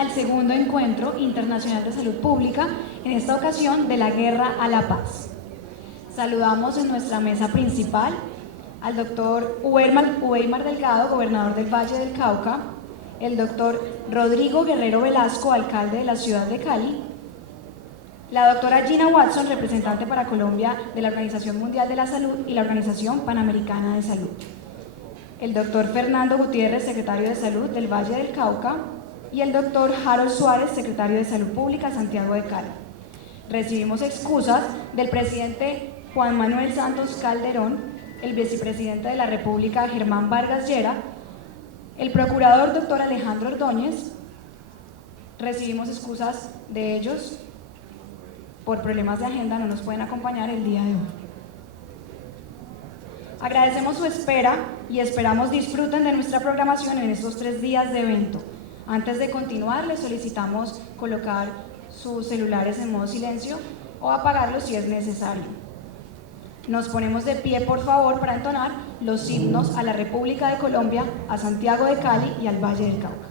Al segundo encuentro internacional de salud pública, en esta ocasión de la guerra a la paz. Saludamos en nuestra mesa principal al doctor Uweimar Delgado, gobernador del Valle del Cauca, el doctor Rodrigo Guerrero Velasco, alcalde de la ciudad de Cali, la doctora Gina Watson, representante para Colombia de la Organización Mundial de la Salud y la Organización Panamericana de Salud, el doctor Fernando Gutiérrez, secretario de Salud del Valle del Cauca, y el doctor Harold Suárez, secretario de Salud Pública, Santiago de Cali. Recibimos excusas del presidente Juan Manuel Santos Calderón, el vicepresidente de la República, Germán Vargas Llera, el procurador doctor Alejandro Ordóñez. Recibimos excusas de ellos por problemas de agenda, no nos pueden acompañar el día de hoy. Agradecemos su espera y esperamos disfruten de nuestra programación en estos 3 días de evento. Antes de continuar, les solicitamos colocar sus celulares en modo silencio o apagarlos si es necesario. Nos ponemos de pie, por favor, para entonar los himnos a la República de Colombia, a Santiago de Cali y al Valle del Cauca.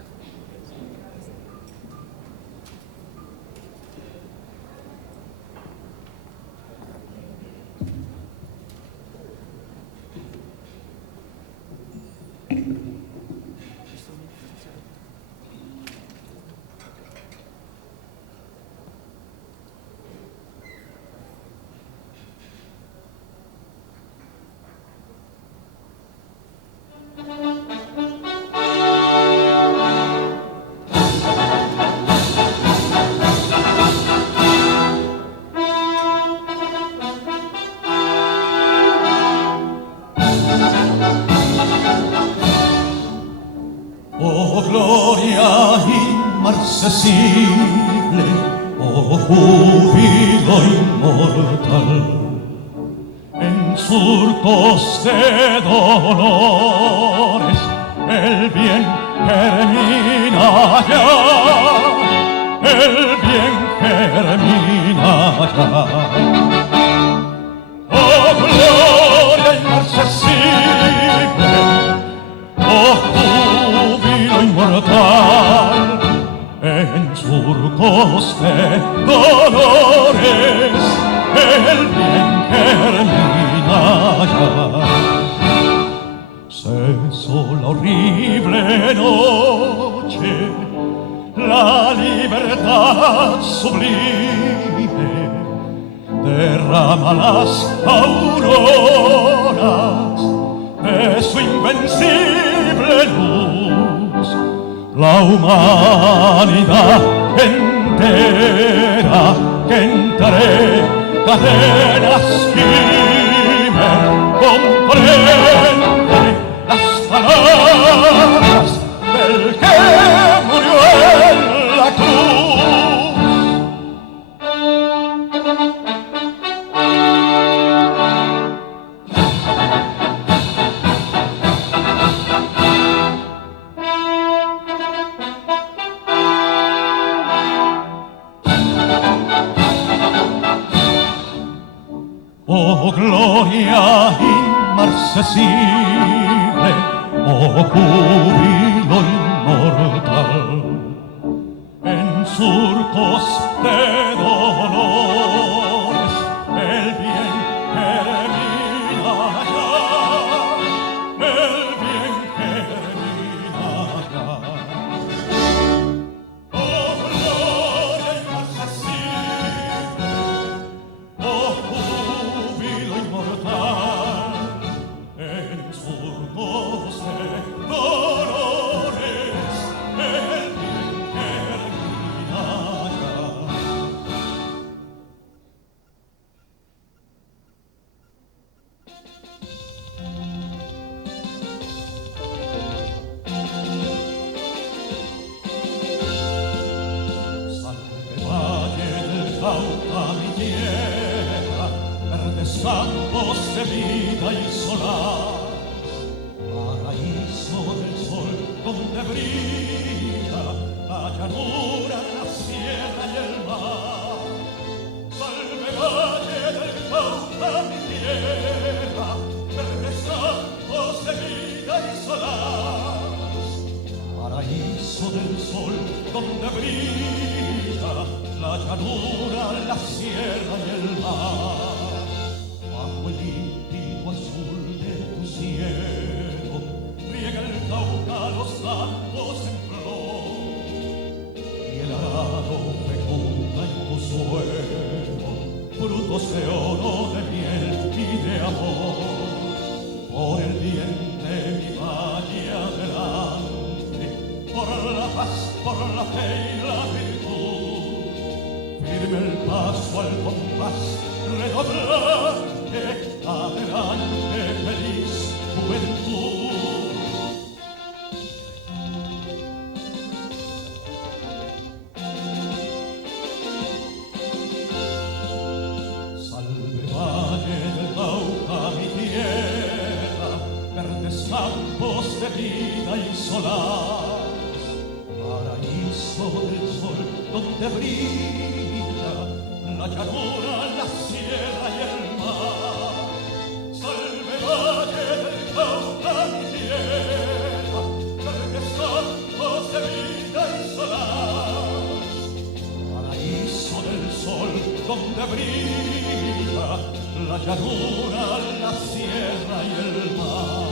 Oh gloria inmarcesible, oh júbilo inmortal, en surcos de dolores el bien germina ya, el bien germina ya. Oh gloria inmarcesible, oh júbilo inmortal, en surcos de dolores el bien germina ya. Cesó la horrible noche, la libertad sublime derrama las auroras de su invencible luz. La humanidad entera que entre cadenas gime comprende las palabras del que murió en la cruz. Oh gloria inmarcesible, oh júbilo inmortal, en surcos de dolores el bien germina ya, el bien germina ya. Oh gloria inmarcesible, oh júbilo inmortal, en surcos de dolores el bien germina ya. Salve Valle del Cauca, mi tierra, verdes campos de vida y solar, paraíso del sol donde brilla la llanura, la sierra y el mar. Salve Valle del Cauca, mi tierra, verdes campos de vida y solar, paraíso del sol donde donde brilla la llanura, la sierra y el mar. Bajo el límpido azul de tu cielo riega el Cauca los campos en flor, y el arado fecunda en tu suelo frutos de oro, de miel y de amor. Por el diente mi valle adelante, por la paz, por la fe y la virtud, firme el paso al compás redoblante, adelante feliz juventud. Salve valle del Cauca mi tierra, verdes campos de vida y solar, paraíso del sol donde brilla la llanura, la sierra y el mar. Salve valle del Cauca mi tierra, verdes campos de vida y solar, paraíso del sol donde brilla la llanura, la sierra y el mar.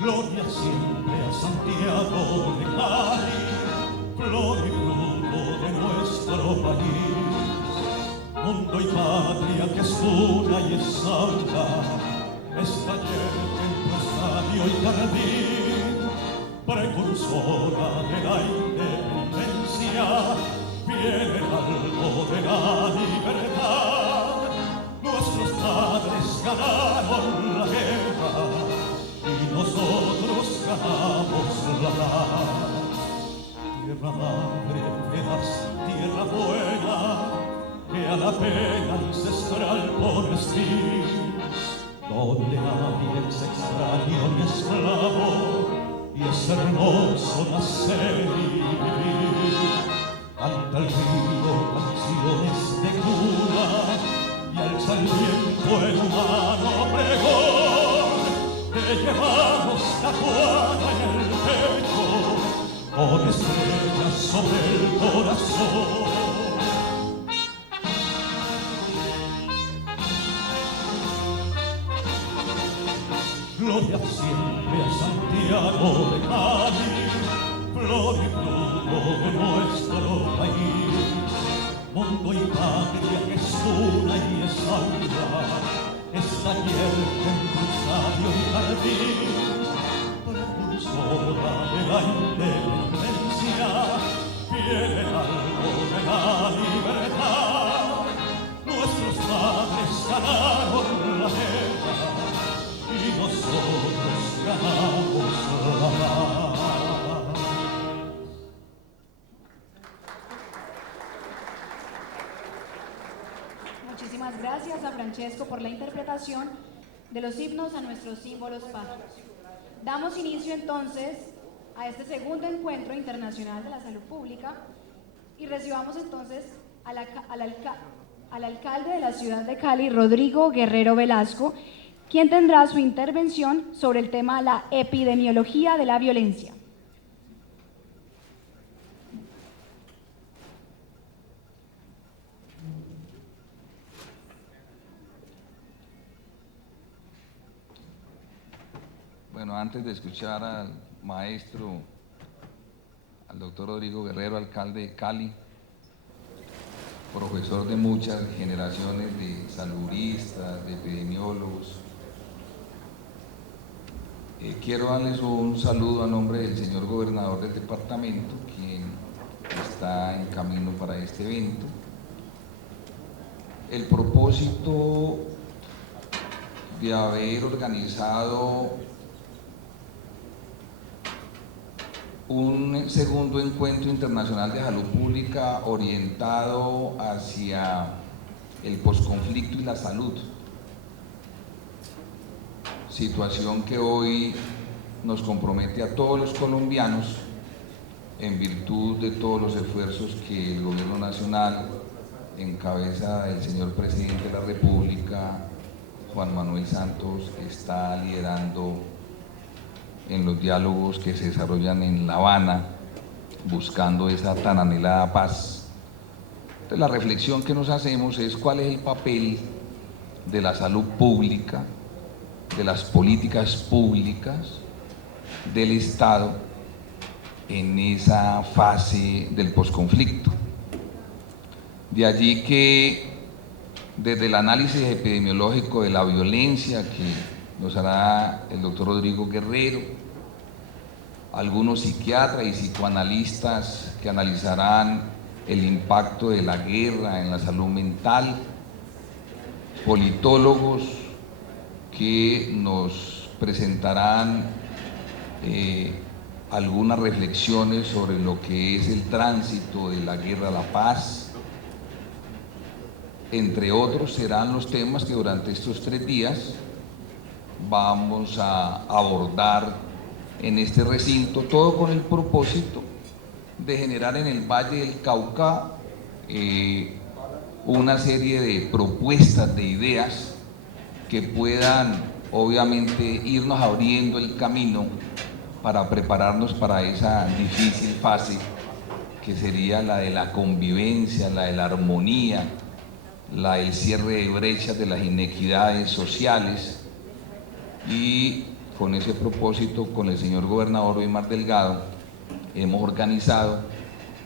Gloria siempre a Santiago de Cali, flor y fruto de nuestro país, mundo y patria que es una y es santa, es taller, templo, estadio y jardín, precursora de la independencia, fiel heraldo de la libertad. Nuestros padres ganaron la guerra y nosotros ganamos la paz. Tierra madre, veras, tierra buena, que a la pena ancestral pones fin, donde nadie es extraño ni esclavo, y es hermoso nacer y vivir. Canta el río canciones de cuna, y alza el viento el humano pregón. Te llevamos tatuada en el pecho, con estrellas sobre el corazón. Gloria siempre a Santiago de Cali, flor y fruto de nuestro país, mundo y patria que es una y es alma, es taller, templo, estadio y jardín, precursora de la independencia, fiel heraldo de la libertad. Nuestros padres ganaron la guerra y nosotros ganamos la paz. Muchísimas gracias a Francesco por la interpretación de los himnos a nuestros símbolos patrios. Damos inicio entonces a este segundo encuentro internacional de la salud pública y recibamos entonces al alcalde de la ciudad de Cali, Rodrigo Guerrero Velasco, quien tendrá su intervención sobre el tema la epidemiología de la violencia. Bueno, antes de escuchar al maestro, al doctor Rodrigo Guerrero, alcalde de Cali, profesor de muchas generaciones de saludistas, de epidemiólogos, quiero darles un saludo a nombre del señor gobernador del departamento, quien está en camino para este evento. El propósito de haber organizado un segundo encuentro internacional de salud pública orientado hacia el posconflicto y la salud, situación que hoy nos compromete a todos los colombianos en virtud de todos los esfuerzos que el gobierno nacional en cabeza del señor presidente de la República, Juan Manuel Santos, está liderando en los diálogos que se desarrollan en La Habana, buscando esa tan anhelada paz. Entonces, la reflexión que nos hacemos es cuál es el papel de la salud pública, de las políticas públicas, del Estado en esa fase del posconflicto. De allí que desde el análisis epidemiológico de la violencia que nos hará el doctor Rodrigo Guerrero, algunos psiquiatras y psicoanalistas que analizarán el impacto de la guerra en la salud mental, politólogos que nos presentarán algunas reflexiones sobre lo que es el tránsito de la guerra a la paz, entre otros serán los temas que durante estos 3 días vamos a abordar en este recinto, todo con el propósito de generar en el Valle del Cauca una serie de propuestas, de ideas que puedan obviamente irnos abriendo el camino para prepararnos para esa difícil fase que sería la de la convivencia, la de la armonía, la del cierre de brechas de las inequidades sociales. Y con ese propósito, con el señor gobernador Weimar Delgado, hemos organizado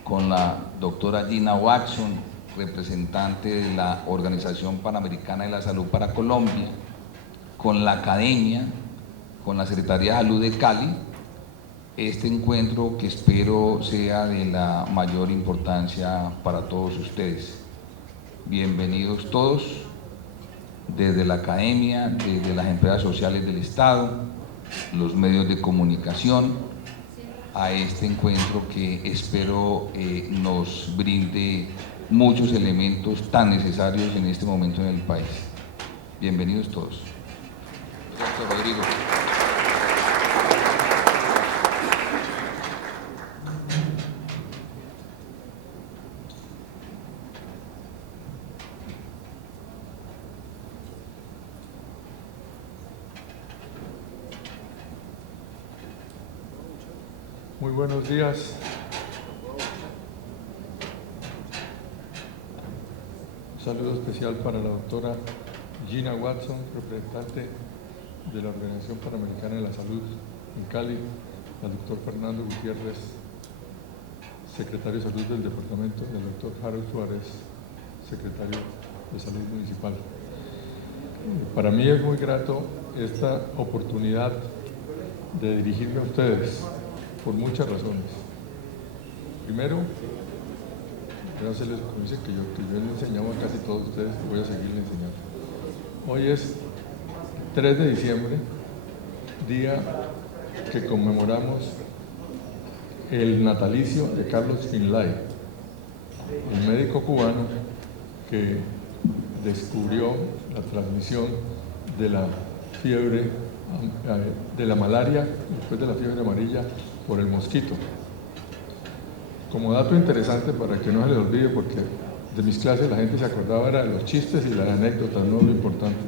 con la doctora Gina Watson, representante de la Organización Panamericana de la Salud para Colombia, con la academia, con la Secretaría de Salud de Cali, este encuentro que espero sea de la mayor importancia para todos ustedes. Bienvenidos todos, desde la academia, desde las empresas sociales del Estado, los medios de comunicación, a este encuentro que espero nos brinde muchos elementos tan necesarios en este momento en el país. Bienvenidos todos. Doctor Rodrigo. Muy buenos días. Un saludo especial para la doctora Gina Watson, representante de la Organización Panamericana de la Salud en Cali, al doctor Fernando Gutiérrez, secretario de Salud del departamento, y al doctor Harold Suárez, secretario de Salud Municipal. Para mí es muy grato esta oportunidad de dirigirme a ustedes por muchas razones. Primero, voy a hacerles como dicen que yo les enseñaba a casi todos ustedes, que voy a seguirles enseñando. Hoy es 3 de diciembre, día que conmemoramos el natalicio de Carlos Finlay, el médico cubano que descubrió la transmisión de la fiebre, de la malaria, después de la fiebre amarilla, por el mosquito. Como dato interesante, para que no se les olvide, porque de mis clases la gente se acordaba era de los chistes y las anécdotas, no lo importante.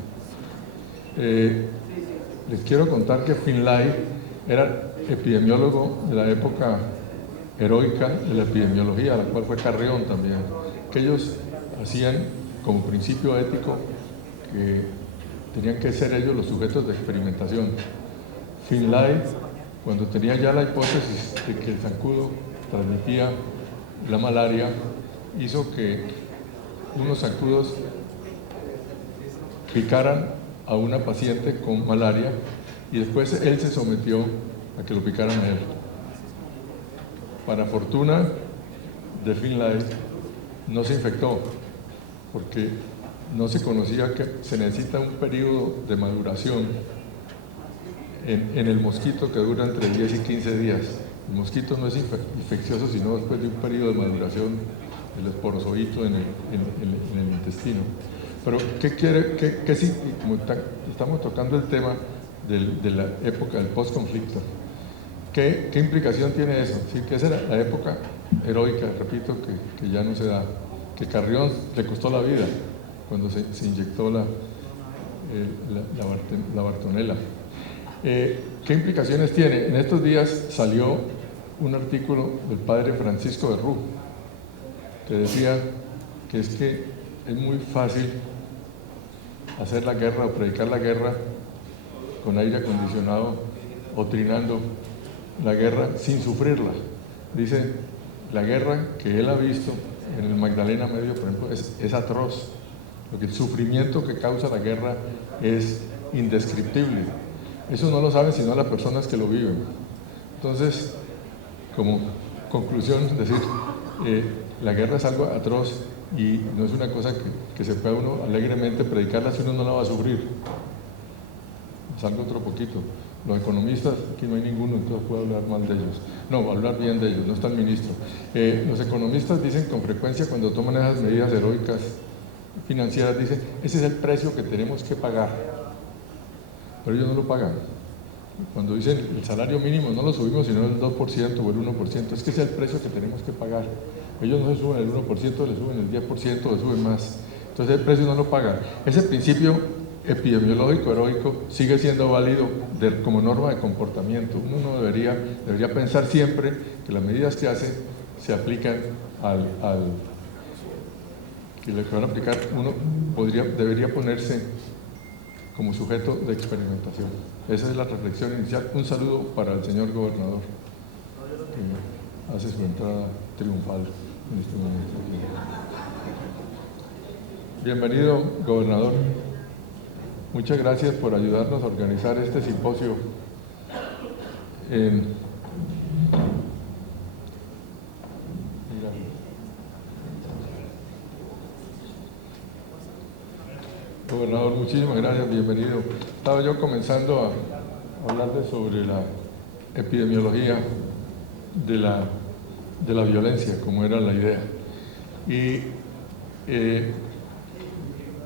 Les quiero contar que Finlay era epidemiólogo de la época heroica de la epidemiología, a la cual fue Carrión también, que ellos hacían como principio ético que tenían que ser ellos los sujetos de experimentación. Finlay, cuando tenía ya la hipótesis de que el zancudo transmitía la malaria, hizo que unos zancudos picaran a una paciente con malaria y después él se sometió a que lo picaran a él. Para fortuna de Finlay, no se infectó, porque no se conocía que se necesita un periodo de maduración en el mosquito que dura entre 10 y 15 días. El mosquito no es infeccioso sino después de un periodo de maduración del esporozoito en el intestino. Pero sí, como estamos tocando el tema de la época del postconflicto, ¿qué implicación tiene eso? Sí, que esa era la época heroica, repito, que ya no se da. que Carrión le costó la vida cuando se inyectó la Bartonella. ¿Qué implicaciones tiene? En estos días salió un artículo del padre Francisco de Rú, que decía que es muy fácil hacer la guerra o predicar la guerra con aire acondicionado o trinando la guerra sin sufrirla. Dice, la guerra que él ha visto en el Magdalena Medio, por ejemplo, es atroz. Porque el sufrimiento que causa la guerra es indescriptible. Eso no lo saben sino las personas que lo viven. Entonces, como conclusión, decir, la guerra es algo atroz y no es una cosa que se pueda uno alegremente predicarla si uno no la va a sufrir. Salgo otro poquito. Los economistas, aquí no hay ninguno, entonces puedo hablar mal de ellos. No, hablar bien de ellos, no está el ministro. Los economistas dicen con frecuencia cuando toman esas medidas heroicas financieras, dicen, ese es el precio que tenemos que pagar. Pero ellos no lo pagan. Cuando dicen el salario mínimo no lo subimos sino el 2% o el 1%, es que ese es el precio que tenemos que pagar. Ellos no se suben el 1%, le suben el 10%, le suben más. Entonces el precio no lo pagan. Ese principio epidemiológico heroico sigue siendo válido como norma de comportamiento. Uno no debería pensar siempre que las medidas que hace se aplican que le van a aplicar, uno debería ponerse como sujeto de experimentación. Esa es la reflexión inicial. Un saludo para el señor gobernador, que hace su entrada triunfal en este momento. Bienvenido, gobernador. Muchas gracias por ayudarnos a organizar este simposio Gobernador, muchísimas gracias, bienvenido. Estaba yo comenzando a hablar sobre la epidemiología de la violencia, como era la idea. Y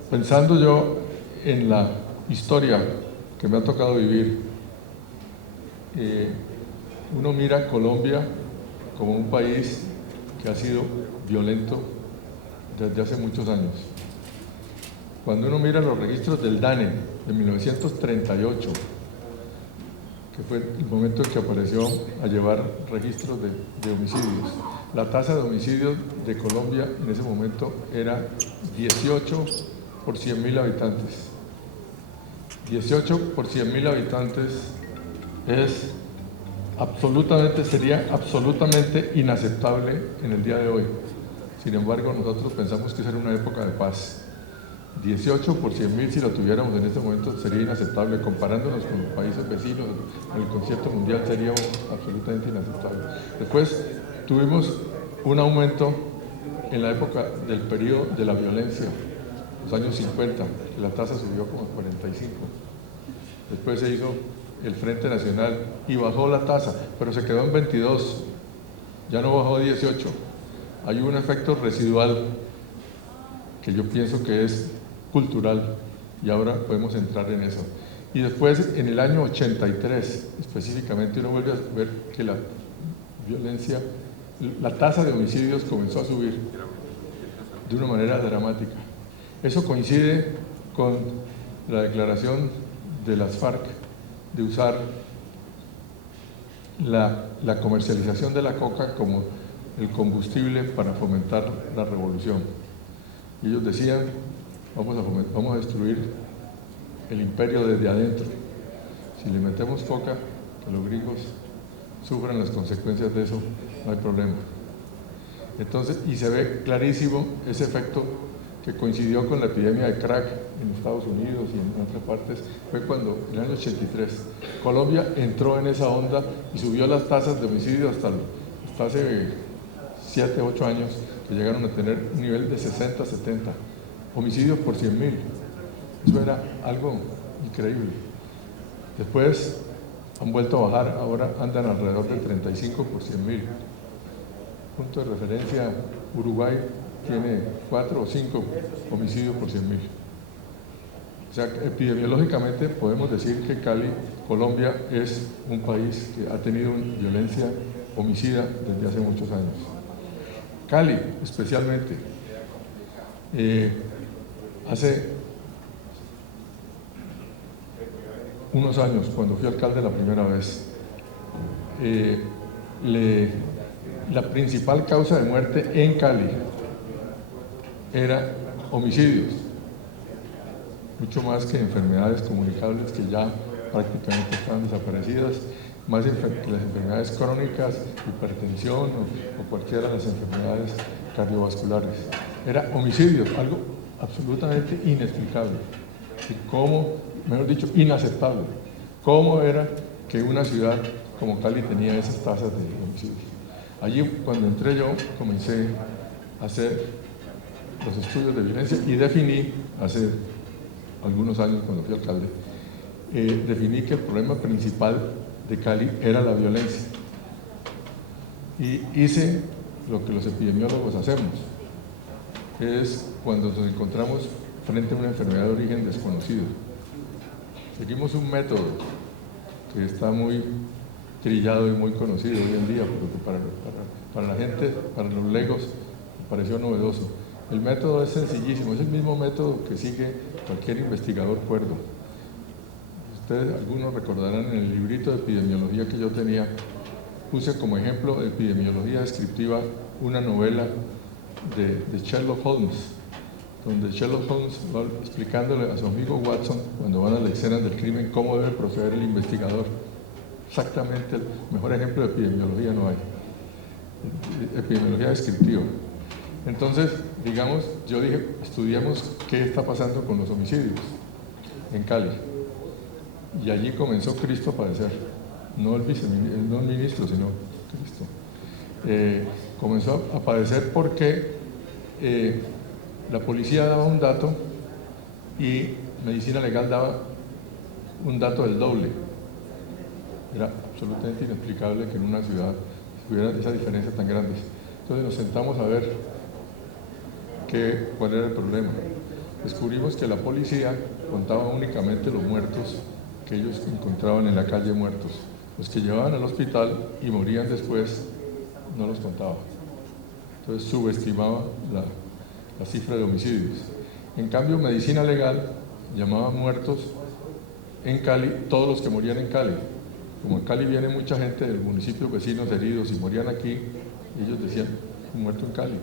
pensando yo en la historia que me ha tocado vivir, uno mira Colombia como un país que ha sido violento desde hace muchos años. Cuando uno mira los registros del DANE de 1938, que fue el momento en que apareció a llevar registros de homicidios, la tasa de homicidios de Colombia en ese momento era 18 por 100.000 habitantes. 18 por 100.000 habitantes sería absolutamente inaceptable en el día de hoy. Sin embargo, nosotros pensamos que esa era una época de paz. 18 por 100.000, si lo tuviéramos en este momento, sería inaceptable. Comparándonos con los países vecinos, en el concierto mundial sería absolutamente inaceptable. Después tuvimos un aumento en la época del periodo de la violencia, los años 50, la tasa subió como 45. Después se hizo el Frente Nacional y bajó la tasa, pero se quedó en 22, ya no bajó a 18. Hay un efecto residual que yo pienso que es cultural y ahora podemos entrar en eso. Y después, en el año 83, específicamente, uno vuelve a ver que la violencia, la tasa de homicidios comenzó a subir de una manera dramática. Eso coincide con la declaración de las FARC de usar la comercialización de la coca como el combustible para fomentar la revolución. Y ellos decían, vamos a destruir el imperio desde adentro. Si le metemos coca, que los gringos sufran las consecuencias de eso, no hay problema. Entonces, y se ve clarísimo ese efecto que coincidió con la epidemia de crack en Estados Unidos y en otras partes, fue cuando, en el año 83, Colombia entró en esa onda y subió las tasas de homicidio hasta hace 7, 8 años, que llegaron a tener un nivel de 60, 70 homicidios por 100.000. Eso era algo increíble. Después han vuelto a bajar, ahora andan alrededor del 35 por 100.000. Punto de referencia, Uruguay tiene 4 o 5 homicidios por 100.000. O sea, epidemiológicamente podemos decir que Colombia es un país que ha tenido violencia homicida desde hace muchos años. Cali, especialmente, Hace unos años, cuando fui alcalde la primera vez, la principal causa de muerte en Cali era homicidios, mucho más que enfermedades comunicables que ya prácticamente están desaparecidas, más que las enfermedades crónicas, hipertensión o cualquiera de las enfermedades cardiovasculares. Era homicidios, algo absolutamente inexplicable. Y cómo, mejor dicho, inaceptable. ¿Cómo era que una ciudad como Cali tenía esas tasas de homicidios? Allí, cuando entré yo, comencé a hacer los estudios de violencia y definí, hace algunos años cuando fui alcalde, definí que el problema principal de Cali era la violencia. Y hice lo que los epidemiólogos hacemos, es cuando nos encontramos frente a una enfermedad de origen desconocido. Seguimos un método que está muy trillado y muy conocido hoy en día, pero que para la gente, para los legos, me pareció novedoso. El método es sencillísimo, es el mismo método que sigue cualquier investigador cuerdo. Ustedes, algunos recordarán en el librito de epidemiología que yo tenía, puse como ejemplo de epidemiología descriptiva una novela de Sherlock Holmes, donde Sherlock Holmes va explicándole a su amigo Watson, cuando van a las escenas del crimen, cómo debe proceder el investigador. Exactamente el mejor ejemplo de epidemiología no hay. Epidemiología descriptiva. Entonces, digamos, yo dije, estudiamos qué está pasando con los homicidios en Cali. Y allí comenzó Cristo a padecer, no el ministro, sino Cristo. Comenzó a padecer porque la policía daba un dato y medicina legal daba un dato del doble. Era absolutamente inexplicable que en una ciudad hubiera esa diferencia tan grande. Entonces nos sentamos a ver cuál era el problema. Descubrimos que la policía contaba únicamente los muertos que ellos encontraban en la calle muertos. Los que llevaban al hospital y morían después no los contaba. Entonces subestimaba la cifra de homicidios. En cambio, medicina legal llamaba muertos en Cali todos los que morían en Cali. Como en Cali viene mucha gente del municipio vecinos heridos y morían aquí, ellos decían, un muerto en Cali.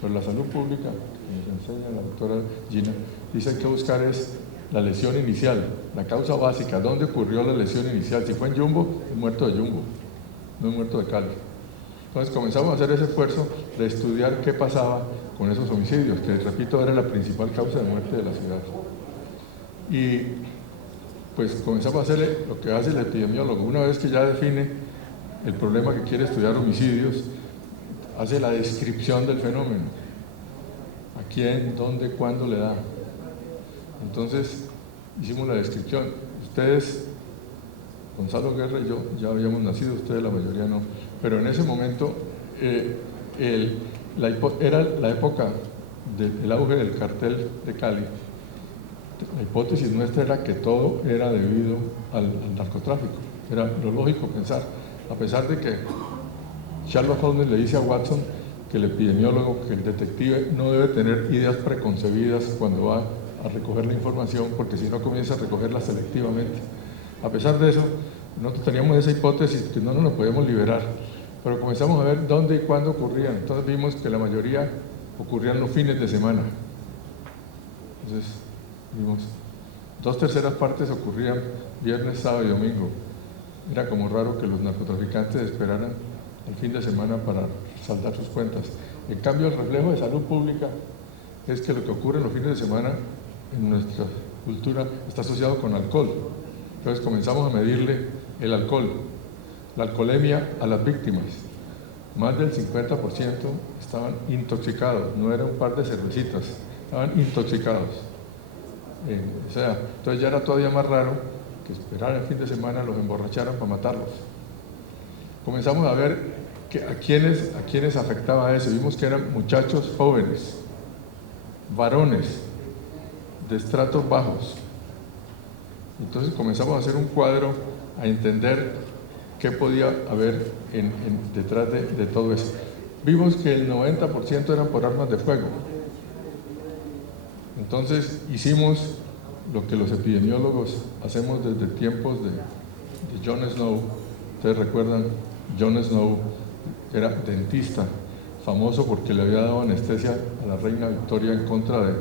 Pero la salud pública, que nos enseña la doctora Gina, dice que hay que buscar es la lesión inicial, la causa básica, dónde ocurrió la lesión inicial. Si fue en Jumbo, el muerto de Jumbo, no el muerto de Cali. Entonces comenzamos a hacer ese esfuerzo de estudiar qué pasaba con esos homicidios, que repito, era la principal causa de muerte de la ciudad. Y pues comenzamos a hacerle lo que hace el epidemiólogo. Una vez que ya define el problema que quiere estudiar homicidios, hace la descripción del fenómeno. ¿A quién, dónde, cuándo le da? Entonces hicimos la descripción. Ustedes, Gonzalo Guerra y yo, ya habíamos nacido, ustedes la mayoría no, pero en ese momento era la época del auge del cartel de Cali. La hipótesis nuestra era que todo era debido al narcotráfico. Era lo lógico pensar, a pesar de que Sherlock Holmes le dice a Watson que el epidemiólogo, que el detective no debe tener ideas preconcebidas cuando va a recoger la información, porque si no comienza a recogerla selectivamente. A pesar de eso, nosotros teníamos esa hipótesis que no nos podíamos liberar, pero comenzamos a ver dónde y cuándo ocurrían. Entonces vimos que la mayoría ocurrían los fines de semana. Entonces vimos 2/3 partes ocurrían viernes, sábado y domingo. Era como raro que los narcotraficantes esperaran el fin de semana para saldar sus cuentas. En cambio, el reflejo de salud pública es que lo que ocurre en los fines de semana en nuestra cultura está asociado con alcohol. Entonces comenzamos a medirle el alcohol, la alcoholemia a las víctimas. Más del 50% estaban intoxicados, no era un par de cervecitas, estaban intoxicados. Entonces ya era todavía más raro que esperar el fin de semana los emborracharan para matarlos. Comenzamos a ver a quiénes afectaba eso. Vimos que eran muchachos jóvenes, varones, de estratos bajos. Entonces comenzamos a hacer un cuadro, a entender qué podía haber detrás de todo eso. Vimos que el 90% eran por armas de fuego. Entonces hicimos lo que los epidemiólogos hacemos desde tiempos de John Snow. Ustedes recuerdan, John Snow era dentista, famoso porque le había dado anestesia a la reina Victoria en contra del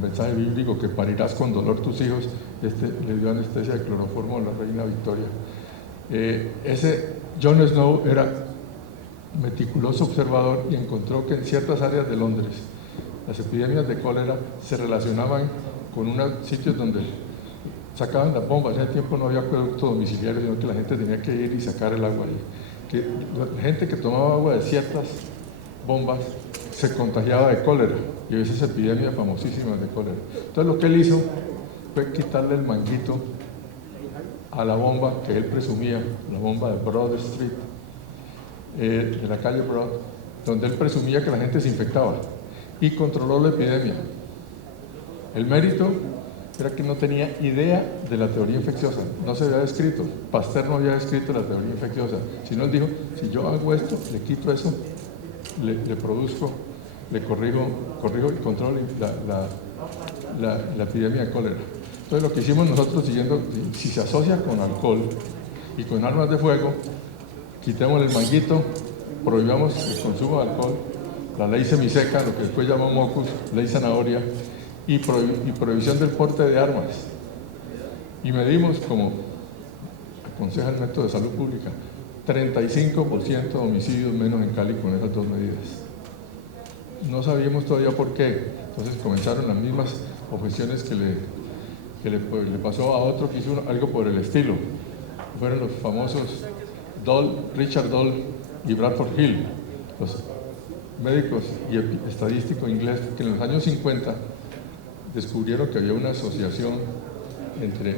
mensaje bíblico que parirás con dolor tus hijos. Le dio anestesia de cloroformo a la reina Victoria. Ese John Snow era meticuloso observador y encontró que en ciertas áreas de Londres las epidemias de cólera se relacionaban con unos sitios donde sacaban las bombas. En ese tiempo no había acueducto domiciliario, sino que la gente tenía que ir y sacar el agua. Que la gente que tomaba agua de ciertas bombas se contagiaba de cólera, y esas epidemias famosísimas de cólera. Entonces lo que él hizo fue quitarle el manguito a la bomba que él presumía, la bomba de Broad Street, de la calle Broad, donde él presumía que la gente se infectaba, y controló la epidemia. El mérito era que no tenía idea de la teoría infecciosa, no se había descrito. Pasteur no había descrito la teoría infecciosa, sino él dijo: si yo hago esto, le quito eso, le produzco, le corrijo y controlo la epidemia de cólera. Entonces lo que hicimos nosotros, siguiendo, si se asocia con alcohol y con armas de fuego, quitemos el manguito, prohibamos el consumo de alcohol, la ley semiseca, lo que después llamamos MOCUS, ley zanahoria, y prohibición del porte de armas. Y medimos, como aconseja el método de salud pública, 35% de homicidios menos en Cali con esas dos medidas. No sabíamos todavía por qué. Entonces comenzaron las mismas objeciones que le pasó a otro que hizo algo por el estilo. Fueron los famosos Richard Doll y Bradford Hill, los médicos y estadísticos ingleses, que en los años 50 descubrieron que había una asociación entre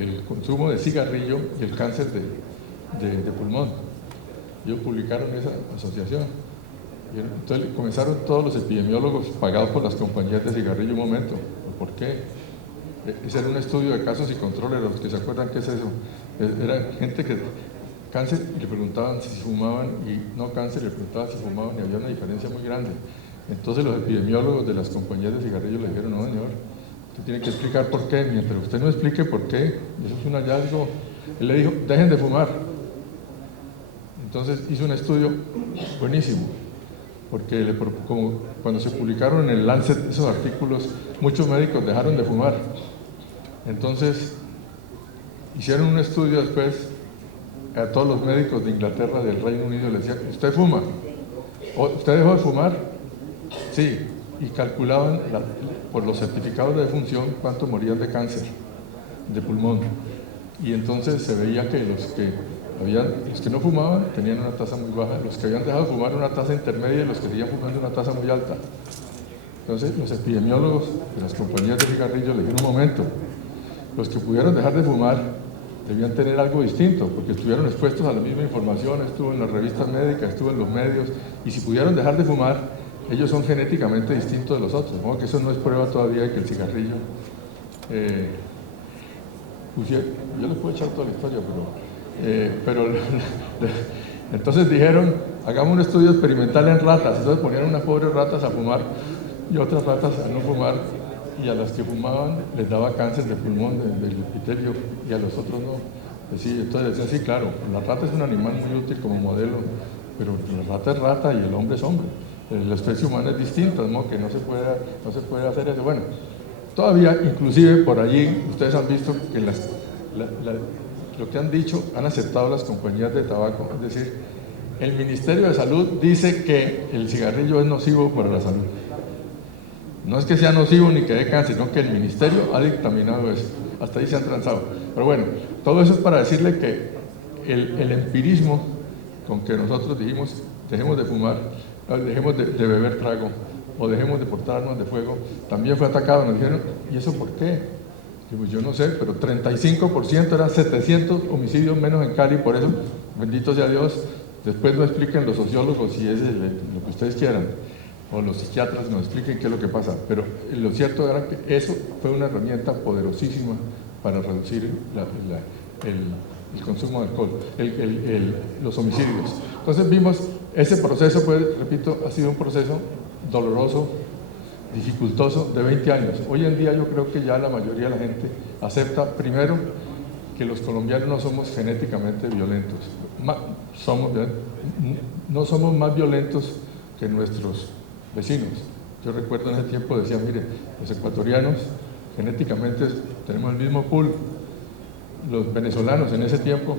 el consumo de cigarrillo y el cáncer de pulmón. Ellos publicaron esa asociación. Y entonces comenzaron todos los epidemiólogos pagados por las compañías de cigarrillo. Un momento, ¿por qué? Ese era un estudio de casos y controles. Los que se acuerdan qué es eso, era gente que cáncer y le preguntaban si fumaban, y no cáncer, le preguntaban si fumaban, y había una diferencia muy grande. Entonces los epidemiólogos de las compañías de cigarrillos le dijeron: no, señor, usted tiene que explicar por qué. Mientras usted no explique por qué, eso es un hallazgo. Él le dijo: dejen de fumar. Entonces hizo un estudio buenísimo, porque como cuando se publicaron en el Lancet esos artículos, muchos médicos dejaron de fumar. Entonces hicieron un estudio después a todos los médicos de Inglaterra, del Reino Unido, le decían: ¿usted fuma? ¿Usted dejó de fumar? Sí. Y calculaban por los certificados de defunción cuánto morían de cáncer de pulmón. Y entonces se veía que los que no fumaban tenían una tasa muy baja, los que habían dejado de fumar una tasa intermedia, y los que seguían fumando una tasa muy alta. Entonces los epidemiólogos de las compañías de cigarrillos le dijeron: un momento, los que pudieron dejar de fumar debían tener algo distinto, porque estuvieron expuestos a la misma información, estuvo en las revistas médicas, estuvo en los medios, y si pudieron dejar de fumar, ellos son genéticamente distintos de los otros. Como que eso no es prueba todavía de que el cigarrillo... yo les puedo echar toda la historia, pero entonces dijeron: hagamos un estudio experimental en ratas. Entonces ponían unas pobres ratas a fumar y otras ratas a no fumar, y a las que fumaban les daba cáncer de pulmón, del epitelio, y a los otros no. Entonces decían: sí, claro, la rata es un animal muy útil como modelo, pero la rata es rata y el hombre es hombre. La especie humana es distinta, ¿no? Que no se puede hacer eso. Bueno, todavía, inclusive por allí, ustedes han visto que lo que han dicho, han aceptado las compañías de tabaco. Es decir, el Ministerio de Salud dice que el cigarrillo es nocivo para la salud. No es que sea nocivo ni que dé cáncer, sino que el Ministerio ha dictaminado eso. Hasta ahí se han transado. Pero bueno, todo eso es para decirle que el empirismo con que nosotros dijimos: dejemos de fumar, dejemos de beber trago, o dejemos de portar armas de fuego, también fue atacado. Nos dijeron: ¿y eso por qué? Digo: yo no sé, pero 35%, eran 700 homicidios menos en Cali. Por eso, bendito sea Dios, después nos expliquen los sociólogos si es lo que ustedes quieran, o los psiquiatras nos expliquen qué es lo que pasa. Pero lo cierto era que eso fue una herramienta poderosísima para reducir el consumo de alcohol, los homicidios. Entonces vimos ese proceso, pues, repito, ha sido un proceso doloroso, dificultoso de 20 años. Hoy en día yo creo que ya la mayoría de la gente acepta, primero, que los colombianos no somos genéticamente violentos. No somos más violentos que nuestros vecinos. Yo recuerdo en ese tiempo, decía, mire, los ecuatorianos genéticamente tenemos el mismo pool. Los venezolanos en ese tiempo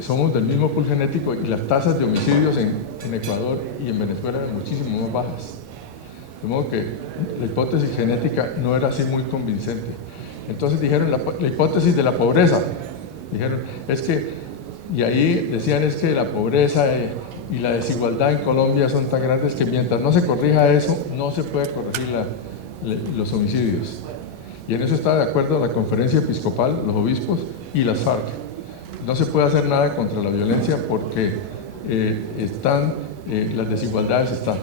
somos del mismo pool genético y las tasas de homicidios en Ecuador y en Venezuela eran muchísimo más bajas. De modo que la hipótesis genética no era así muy convincente. Entonces dijeron la hipótesis de la pobreza. Dijeron, es que, y ahí decían, es que la pobreza y la desigualdad en Colombia son tan grandes que mientras no se corrija eso, no se puede corregir los homicidios. Y en eso está de acuerdo la conferencia episcopal, los obispos y las FARC. No se puede hacer nada contra la violencia porque las desigualdades están.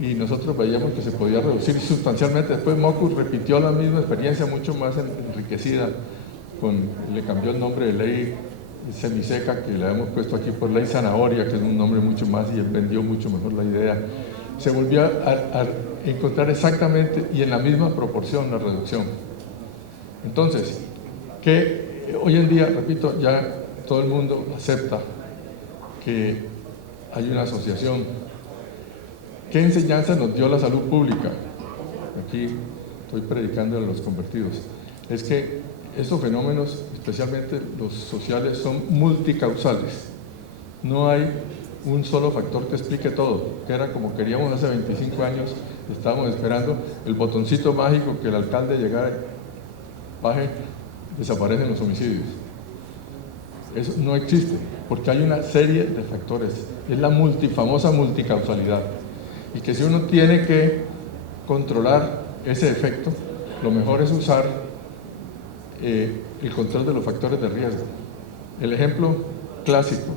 Y nosotros veíamos que se podía reducir sustancialmente. Después Mockus repitió la misma experiencia, mucho más enriquecida, le cambió el nombre de ley semiseca, que le habíamos puesto aquí por ley zanahoria, que es un nombre mucho más, y él vendió mucho mejor la idea. Se volvió a encontrar exactamente y en la misma proporción la reducción. Entonces, que hoy en día, repito, ya todo el mundo acepta que hay una asociación. ¿Qué enseñanza nos dio la salud pública? Aquí estoy predicando a los convertidos. Es que estos fenómenos, especialmente los sociales, son multicausales. No hay un solo factor que explique todo, que era como queríamos hace 25 años, estábamos esperando el botoncito mágico que el alcalde llegara, baje, desaparecen los homicidios. Eso no existe, porque hay una serie de factores, es la famosa multicausalidad, y que si uno tiene que controlar ese efecto, lo mejor es usar el control de los factores de riesgo. El ejemplo clásico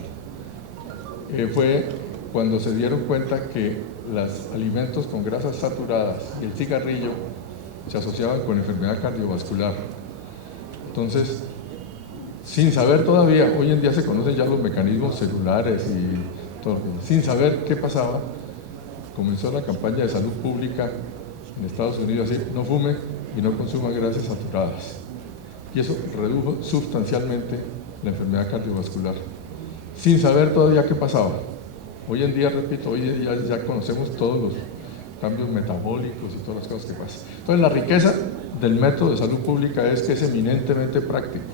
fue cuando se dieron cuenta que los alimentos con grasas saturadas y el cigarrillo se asociaban con enfermedad cardiovascular. Entonces, sin saber todavía, hoy en día se conocen ya los mecanismos celulares y todo, sin saber qué pasaba, comenzó la campaña de salud pública en Estados Unidos, así, no fume y no consuma grasas saturadas. Y eso redujo sustancialmente la enfermedad cardiovascular, sin saber todavía qué pasaba. Hoy en día, repito, hoy ya conocemos todos los cambios metabólicos y todas las cosas que pasan. Entonces, la riqueza del método de salud pública es que es eminentemente práctico.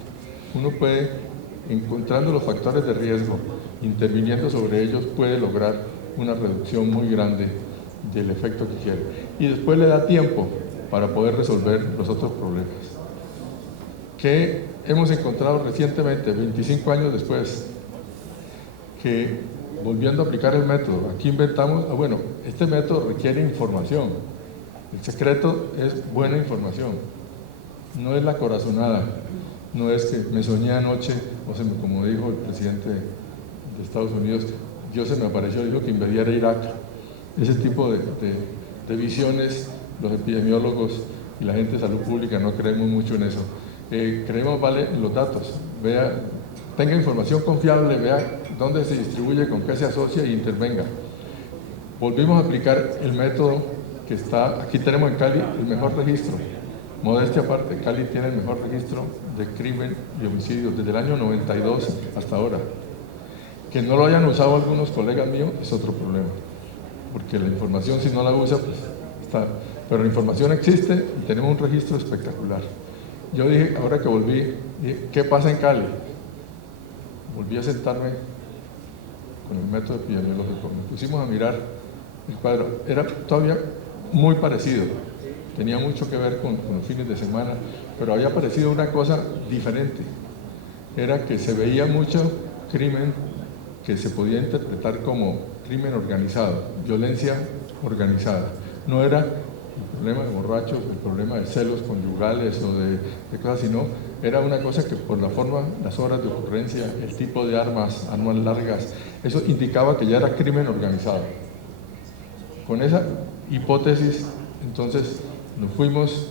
Uno puede, encontrando los factores de riesgo, interviniendo sobre ellos, puede lograr una reducción muy grande del efecto que quiere. Y después le da tiempo para poder resolver los otros problemas. Que hemos encontrado recientemente, 25 años después, que volviendo a aplicar el método, aquí inventamos, bueno, este método requiere información. El secreto es buena información, no es la corazonada, no es que me soñé anoche, o como dijo el presidente de Estados Unidos, Dios se me apareció y dijo que invadiera Irak. Ese tipo de visiones, los epidemiólogos y la gente de salud pública no creemos mucho en eso. Creemos en los datos, tenga información confiable, vea dónde se distribuye, con qué se asocia e intervenga. Volvimos a aplicar el método que está, aquí tenemos en Cali el mejor registro, modestia aparte, Cali tiene el mejor registro de crimen y homicidios desde el año 92 hasta ahora. Que no lo hayan usado algunos colegas míos es otro problema, porque la información, si no la usa, pues está, pero la información existe y tenemos un registro espectacular. Yo dije, ahora que volví, dije, ¿qué pasa en Cali? Volví a sentarme con el método epidemiológico, nos pusimos a mirar el cuadro, era todavía muy parecido, tenía mucho que ver con los fines de semana, pero había aparecido una cosa diferente, era que se veía mucho crimen que se podía interpretar como crimen organizado, violencia organizada, no era el problema de borrachos, el problema de celos conyugales o de cosas, sino era una cosa que por la forma, las horas de ocurrencia, el tipo de armas largas, eso indicaba que ya era crimen organizado. Con esa hipótesis, entonces, nos fuimos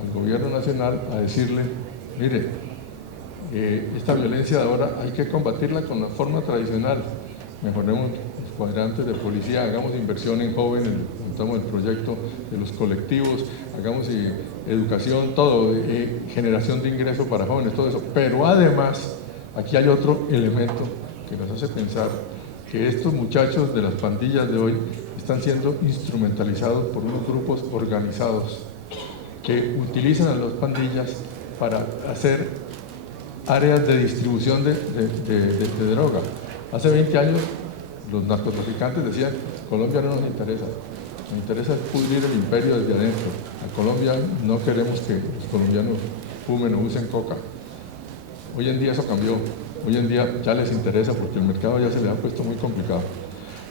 al gobierno nacional a decirle, mire, esta violencia de ahora hay que combatirla con la forma tradicional, mejoremos los cuadrantes de policía, hagamos inversión en jóvenes, montamos el proyecto de los colectivos, hagamos educación, todo, generación de ingresos para jóvenes, todo eso. Pero además, aquí hay otro elemento que nos hace pensar que estos muchachos de las pandillas de hoy están siendo instrumentalizados por unos grupos organizados que utilizan a las pandillas para hacer áreas de distribución de droga. Hace 20 años los narcotraficantes decían: Colombia no nos interesa pudrir el imperio desde adentro. A Colombia no queremos que los colombianos fumen o usen coca. Hoy en día eso cambió, hoy en día ya les interesa porque el mercado ya se les ha puesto muy complicado.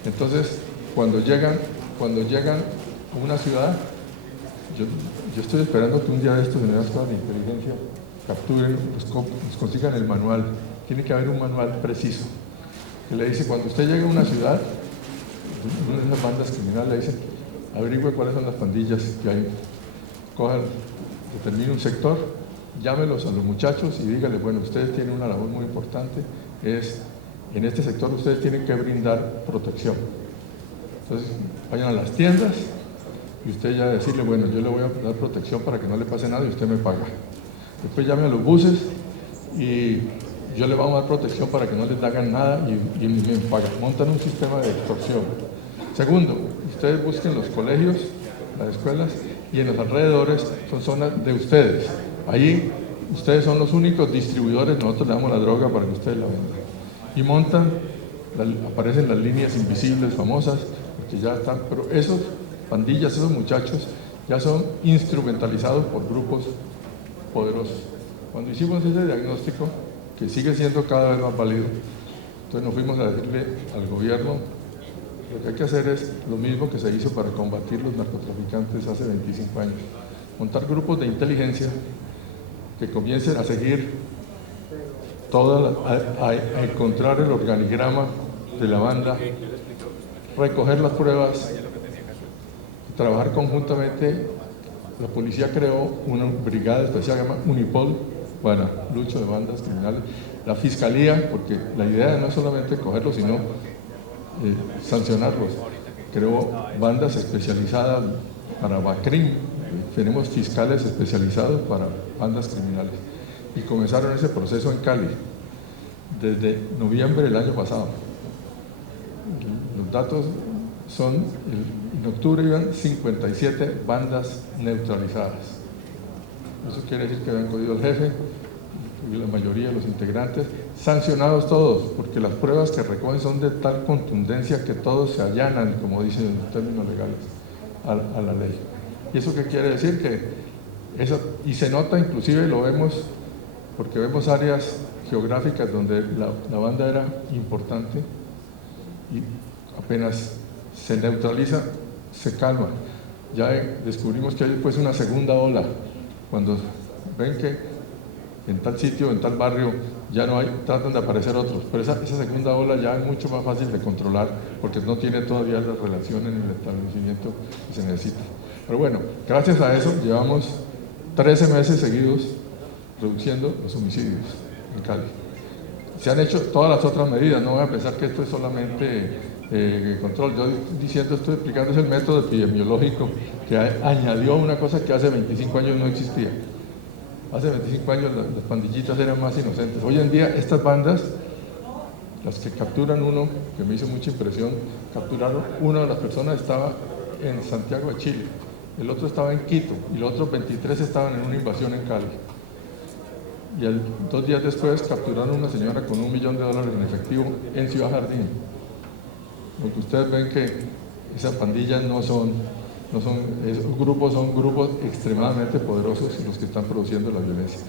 Entonces, cuando llegan a una ciudad, yo estoy esperando que un día de estos en las cosas de inteligencia capturen, nos consigan el manual. Tiene que haber un manual preciso que le dice: cuando usted llega a una ciudad, una de esas bandas criminales le dice: averigüe cuáles son las pandillas que hay, determine un sector, llámelos a los muchachos y dígale: bueno, ustedes tienen una labor muy importante, en este sector ustedes tienen que brindar protección. Entonces vayan a las tiendas y usted ya decirle: bueno, yo le voy a dar protección para que no le pase nada y usted me paga. Después llame a los buses y yo le vamos a dar protección para que no les hagan nada y me pagan. Montan un sistema de extorsión. Segundo, ustedes busquen los colegios, las escuelas, y en los alrededores son zonas de ustedes. Allí ustedes son los únicos distribuidores, nosotros le damos la droga para que ustedes la vendan. Y montan, aparecen las líneas invisibles famosas, porque ya están, pero esos pandillas, esos muchachos, ya son instrumentalizados por grupos poderosos. Cuando hicimos ese diagnóstico, que sigue siendo cada vez más válido, entonces nos fuimos a decirle al gobierno: lo que hay que hacer es lo mismo que se hizo para combatir los narcotraficantes hace 25 años, montar grupos de inteligencia que comiencen a seguir a encontrar el organigrama de la banda, recoger las pruebas, trabajar conjuntamente. La policía creó una brigada especial llamada Unipol para lucha de bandas criminales. La fiscalía, porque la idea no es solamente cogerlos, sino sancionarlos. Creó bandas especializadas para BACRIM, tenemos fiscales especializados para bandas criminales. Y comenzaron ese proceso en Cali desde noviembre del año pasado. Los datos son, en octubre iban 57 bandas neutralizadas. Eso quiere decir que habían cogido al jefe y la mayoría de los integrantes, sancionados todos, porque las pruebas que recogen son de tal contundencia que todos se allanan, como dicen en términos legales, a la ley. ¿Y eso qué quiere decir? Que eso, y se nota, inclusive lo vemos, porque vemos áreas geográficas donde la banda era importante y apenas se neutraliza, se calma. Ya descubrimos que hay después una segunda ola, cuando ven que en tal sitio, en tal barrio, ya no hay, tratan de aparecer otros, pero esa segunda ola ya es mucho más fácil de controlar porque no tiene todavía las relaciones ni el establecimiento que se necesita. Pero bueno, gracias a eso llevamos 13 meses seguidos reduciendo los homicidios en Cali. Se han hecho todas las otras medidas, no voy a pensar que esto es solamente control. Yo estoy explicando, es el método epidemiológico que añadió una cosa que hace 25 años no existía. Hace 25 años las pandillitas eran más inocentes. Hoy en día estas bandas, las que capturan uno, que me hizo mucha impresión, capturaron una de las personas estaba en Santiago de Chile, el otro estaba en Quito y los otros 23 estaban en una invasión en Cali. Y 2 días después capturaron a una señora con $1 millón en efectivo en Ciudad Jardín. Porque ustedes ven que esas pandillas esos grupos son grupos extremadamente poderosos los que están produciendo la violencia.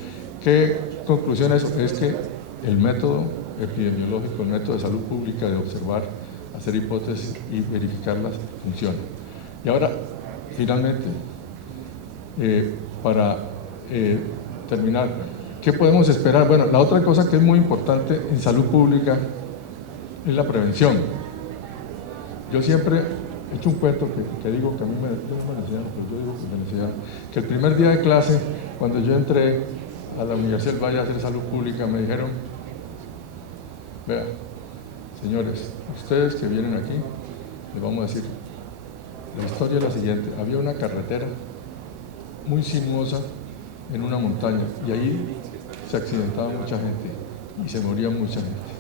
¿Qué conclusión es? Es que el método epidemiológico, el método de salud pública de observar, hacer hipótesis y verificarlas funciona. Y ahora, finalmente, para terminar, ¿qué podemos esperar? Bueno, la otra cosa que es muy importante en salud pública es la prevención. Yo siempre he hecho un cuento que digo que a mí me enseñaron, pero yo digo que me enseñaron, que el primer día de clase, cuando yo entré a la Universidad del Valle a hacer salud pública, me dijeron: vean, señores, ustedes que vienen aquí, les vamos a decir, La historia es la siguiente: había una carretera muy sinuosa en una montaña y ahí se accidentaba mucha gente y se moría mucha gente.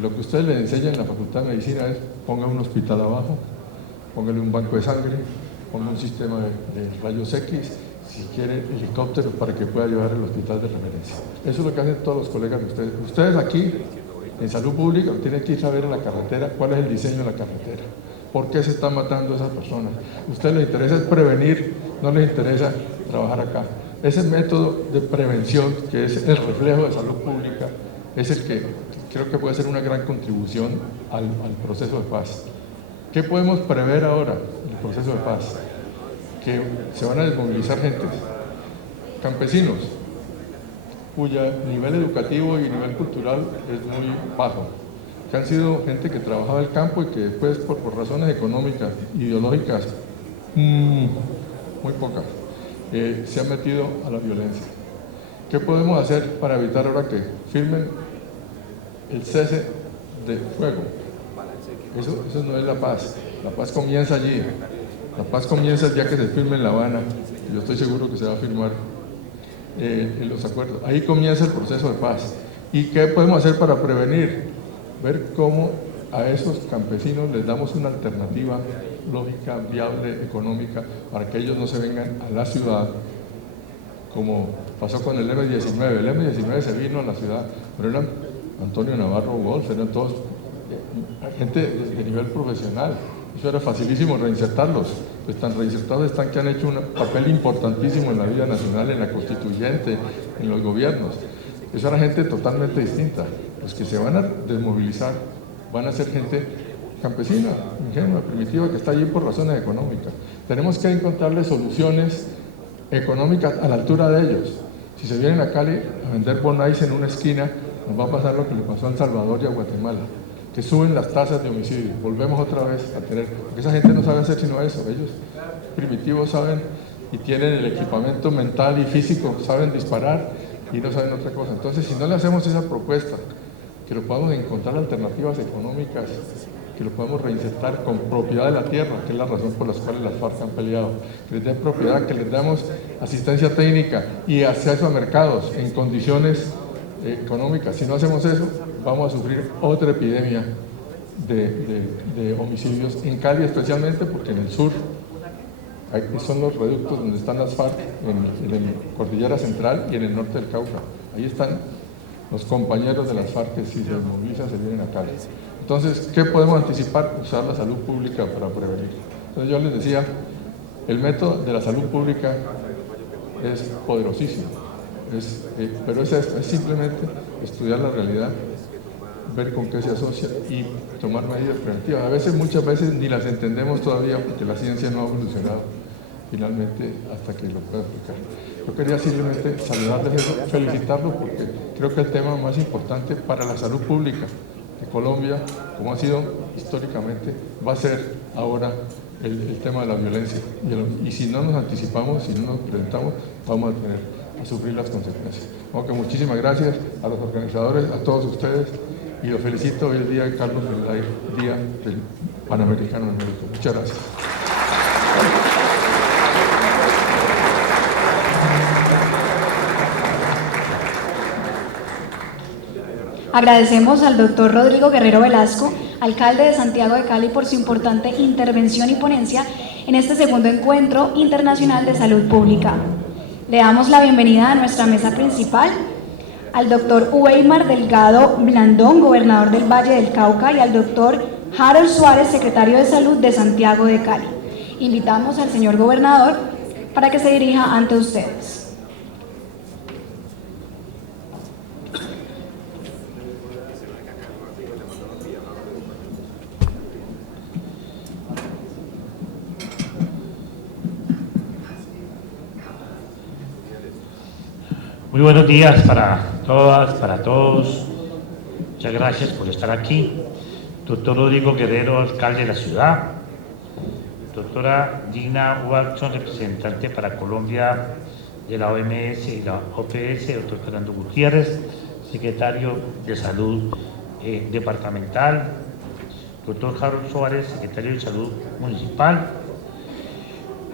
Lo que ustedes les enseñan en la Facultad de Medicina es: ponga un hospital abajo, póngale un banco de sangre, ponga un sistema de rayos X, si quiere helicópteros para que pueda llevar el hospital de referencia. Eso es lo que hacen todos los colegas de ustedes. Ustedes aquí, en salud pública, tienen que saber en la carretera cuál es el diseño de la carretera, por qué se están matando esas personas. A ustedes les interesa es prevenir, no les interesa trabajar acá. Ese método de prevención, que es el reflejo de salud pública, es el que creo que puede ser una gran contribución al proceso de paz. ¿Qué podemos prever ahora en el proceso de paz? Que se van a desmovilizar gentes, campesinos, cuya nivel educativo y nivel cultural es muy bajo, que han sido gente que trabajaba el campo y que después por razones económicas, ideológicas, muy pocas, se han metido a la violencia. ¿Qué podemos hacer para evitar ahora que firmen el cese de fuego? Eso no es la paz. La paz comienza allí. La paz comienza el día que se firme en La Habana. Yo estoy seguro que se va a firmar en los acuerdos. Ahí comienza el proceso de paz. ¿Y qué podemos hacer para prevenir? Ver cómo a esos campesinos les damos una alternativa lógica, viable, económica, para que ellos no se vengan a la ciudad, como pasó con el M-19. El M-19 se vino a la ciudad, pero eran Antonio Navarro Wolf, eran todos gente de nivel profesional. Eso era facilísimo reinsertarlos. Pues tan reinsertados están que han hecho un papel importantísimo en la vida nacional, en la constituyente, en los gobiernos. Eso era gente totalmente distinta. Los que se van a desmovilizar van a ser gente campesina, ingenua, primitiva, que está allí por razones económicas. Tenemos que encontrarle soluciones económicas a la altura de ellos. Si se vienen a Cali a vender bonais en una esquina, nos va a pasar lo que le pasó a El Salvador y a Guatemala, que suben las tasas de homicidio. Volvemos otra vez a tener, porque esa gente no sabe hacer sino eso. Ellos primitivos saben y tienen el equipamiento mental y físico, saben disparar y no saben otra cosa. Entonces, si no le hacemos esa propuesta, que lo podamos encontrar alternativas económicas, que lo podamos reinsertar con propiedad de la tierra, que es la razón por la cual las FARC han peleado, que les den propiedad, que les damos asistencia técnica y acceso a mercados en condiciones económicas. Si no hacemos eso, vamos a sufrir otra epidemia de homicidios en Cali, especialmente porque en el sur son los reductos donde están las FARC, en la Cordillera Central y en el norte del Cauca. Ahí están los compañeros de las FARC que si se desmovilizan se vienen a Cali. Entonces, ¿qué podemos anticipar? Usar la salud pública para prevenir. Entonces yo les decía, el método de la salud pública es poderosísimo, pero es simplemente estudiar la realidad, ver con qué se asocia y tomar medidas preventivas. A veces, muchas veces ni las entendemos todavía porque la ciencia no ha evolucionado finalmente hasta que lo pueda explicar. Yo quería simplemente saludarles eso, felicitarlos porque creo que el tema más importante para la salud pública de Colombia, como ha sido históricamente, va a ser ahora el tema de la violencia. Y si no nos anticipamos, si no nos presentamos, vamos a sufrir las consecuencias. Aunque muchísimas gracias a los organizadores, a todos ustedes, y los felicito hoy el día de Carlos Velay, Día del Panamericano del Médico. Muchas gracias. Agradecemos al doctor Rodrigo Guerrero Velasco, alcalde de Santiago de Cali, por su importante intervención y ponencia en este segundo encuentro internacional de salud pública. Le damos la bienvenida a nuestra mesa principal al doctor Weimar Delgado Blandón, gobernador del Valle del Cauca, y al doctor Harold Suárez, secretario de Salud de Santiago de Cali. Invitamos al señor gobernador para que se dirija ante ustedes. Muy buenos días para todas, para todos. Muchas gracias por estar aquí. Doctor Rodrigo Guerrero, alcalde de la ciudad. Doctora Gina Watson, representante para Colombia de la OMS y la OPS. Doctor Fernando Gutiérrez, secretario de Salud departamental. doctor Harold Suárez, secretario de Salud Municipal,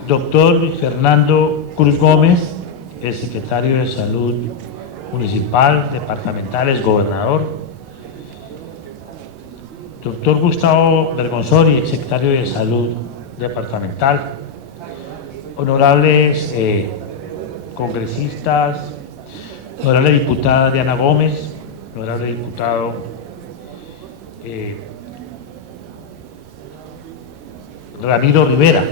doctor Luis Fernando Cruz Gómez, el secretario de Salud Municipal, departamental, es gobernador, doctor Gustavo Bergonzoni, el secretario de Salud departamental, honorables congresistas, honorable diputada Diana Gómez, honorable diputado Ramiro Rivera,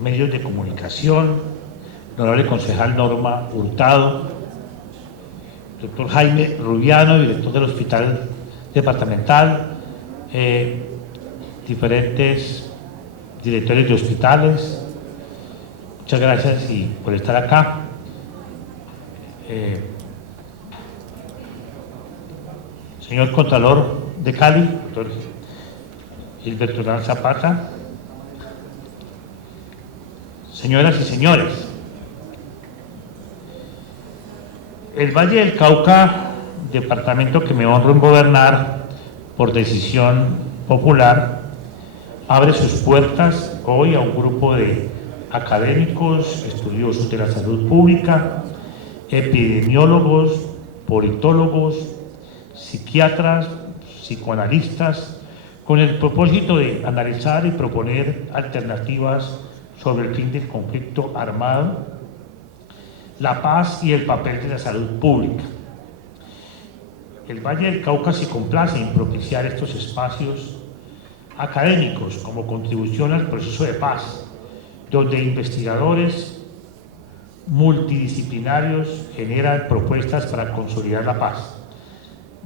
medios de comunicación, honorable concejal Norma Hurtado, doctor Jaime Rubiano, director del Hospital Departamental, diferentes directores de hospitales, muchas gracias por estar acá. Señor Contralor de Cali, doctor Gilberto Hernán Zapata, señoras y señores, el Valle del Cauca, departamento que me honro en gobernar por decisión popular, abre sus puertas hoy a un grupo de académicos, estudiosos de la salud pública, epidemiólogos, politólogos, psiquiatras, psicoanalistas, con el propósito de analizar y proponer alternativas sobre el fin del conflicto armado, la paz y el papel de la salud pública. El Valle del Cauca se complace en propiciar estos espacios académicos como contribución al proceso de paz, donde investigadores multidisciplinarios generan propuestas para consolidar la paz.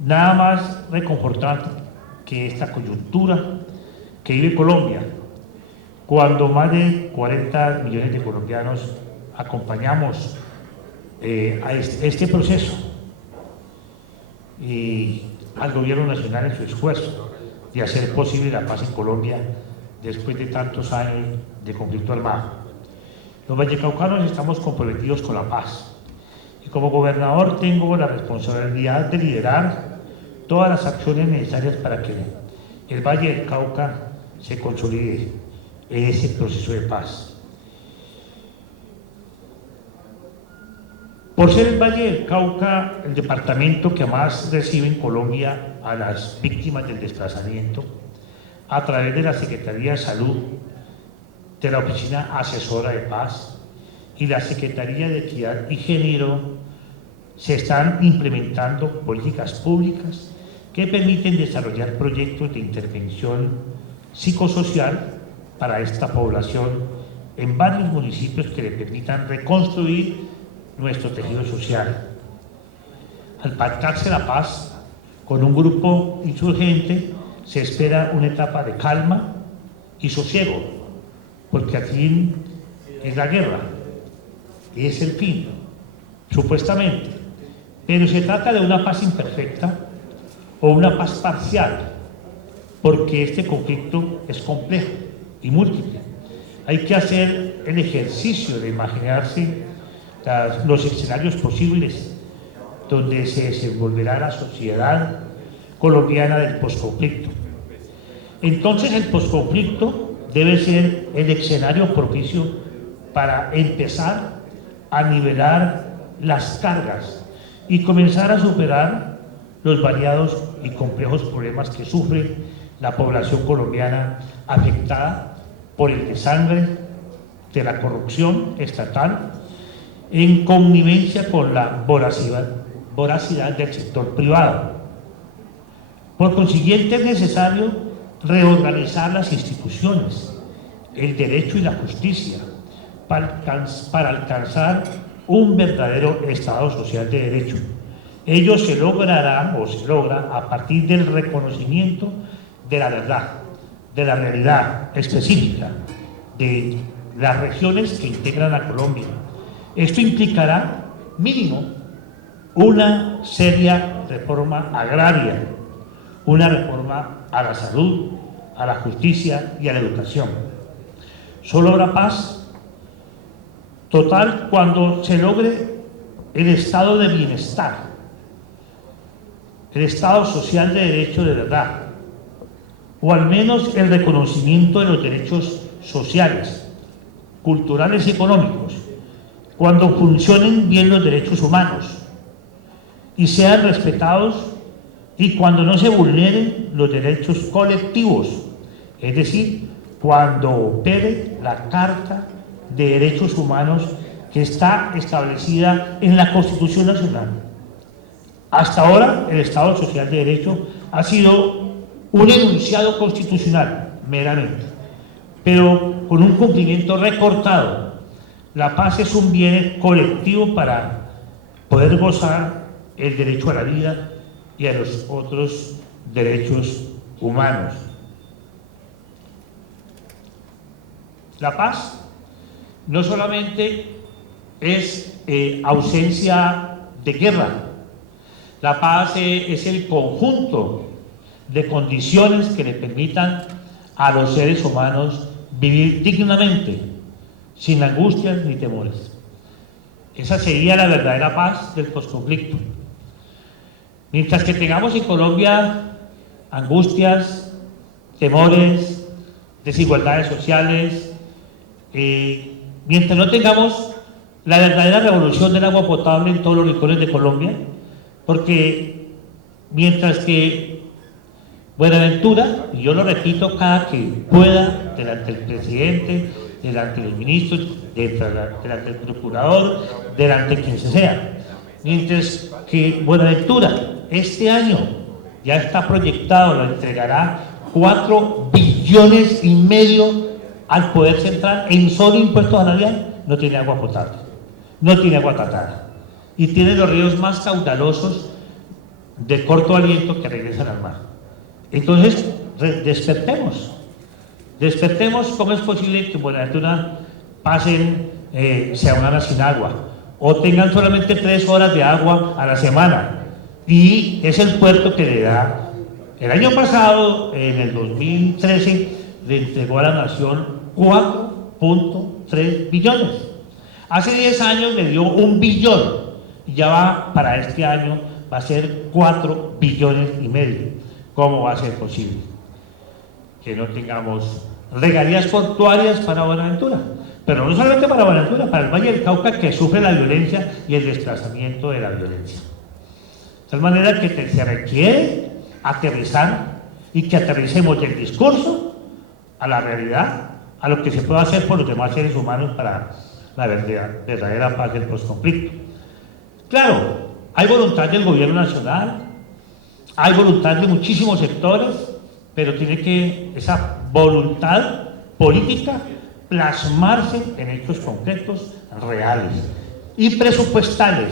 Nada más reconfortante que esta coyuntura que vive Colombia, cuando más de 40 millones de colombianos acompañamos a este proceso y al gobierno nacional en su esfuerzo de hacer posible la paz en Colombia después de tantos años de conflicto armado. Los vallecaucanos estamos comprometidos con la paz y como gobernador tengo la responsabilidad de liderar todas las acciones necesarias para que el Valle del Cauca se consolide en ese proceso de paz. Por ser el Valle del Cauca el departamento que más recibe en Colombia a las víctimas del desplazamiento, a través de la Secretaría de Salud, de la Oficina Asesora de Paz y la Secretaría de Equidad y Género, se están implementando políticas públicas que permiten desarrollar proyectos de intervención psicosocial para esta población en varios municipios que le permitan reconstruir nuestro tejido social. Al pactarse la paz con un grupo insurgente, se espera una etapa de calma y sosiego, porque aquí es la guerra, es el fin, supuestamente, pero se trata de una paz imperfecta o una paz parcial, porque este conflicto es complejo y múltiple. Hay que hacer el ejercicio de imaginarse los escenarios posibles donde se desenvolverá la sociedad colombiana del posconflicto. Entonces el posconflicto debe ser el escenario propicio para empezar a nivelar las cargas y comenzar a superar los variados y complejos problemas que sufre la población colombiana afectada por el desangre de la corrupción estatal en connivencia con la voracidad del sector privado. Por consiguiente, es necesario reorganizar las instituciones, el derecho y la justicia para alcanzar un verdadero Estado social de derecho. Ello se logrará o se logra a partir del reconocimiento de la verdad, de la realidad específica de las regiones que integran a Colombia. Esto implicará, mínimo, una seria reforma agraria, una reforma a la salud, a la justicia y a la educación. Solo habrá paz total cuando se logre el estado de bienestar el Estado social de derecho de verdad, o al menos el reconocimiento de los derechos sociales, culturales y económicos, cuando funcionen bien los derechos humanos y sean respetados y cuando no se vulneren los derechos colectivos, es decir, cuando opere la Carta de Derechos Humanos que está establecida en la Constitución Nacional. Hasta ahora, el Estado Social de Derecho ha sido un enunciado constitucional, meramente, pero con un cumplimiento recortado. La paz es un bien colectivo para poder gozar el derecho a la vida y a los otros derechos humanos. La paz no solamente es ausencia de guerra, la paz es el conjunto de condiciones que le permitan a los seres humanos vivir dignamente, sin angustias ni temores. Esa sería la verdadera paz del posconflicto. Mientras que tengamos en Colombia angustias, temores, desigualdades sociales, mientras no tengamos la verdadera revolución del agua potable en todos los rincones de Colombia, porque mientras que Buenaventura, y yo lo repito cada que pueda, delante del presidente, delante de los ministros, delante del procurador, delante de quien sea, mientras que Buenaventura este año ya está proyectado, lo entregará 4,5 billones al Poder Central en solo impuestos salariales, no tiene agua potable, no tiene agua tratada y tiene los ríos más caudalosos de corto aliento que regresan al mar. Entonces, despertemos. ¿Cómo es posible que en Buenaventura pasen semanas sin agua o tengan solamente 3 horas de agua a la semana? Y es el puerto que le da. El año pasado, en el 2013, le entregó a la nación 4,3 billones. Hace 10 años le dio 1 billón y ya va para este año, va a ser 4,5 billones. ¿Cómo va a ser posible que no tengamos regalías portuarias para Buenaventura? Pero no solamente para Buenaventura, para el Valle del Cauca, que sufre la violencia y el desplazamiento de la violencia. De tal manera que se requiere aterrizar y que aterricemos del discurso a la realidad, a lo que se puede hacer por los demás seres humanos para la verdadera paz del posconflicto. Claro, hay voluntad del gobierno nacional, hay voluntad de muchísimos sectores, pero tiene que esa voluntad política plasmarse en hechos concretos, reales y presupuestales,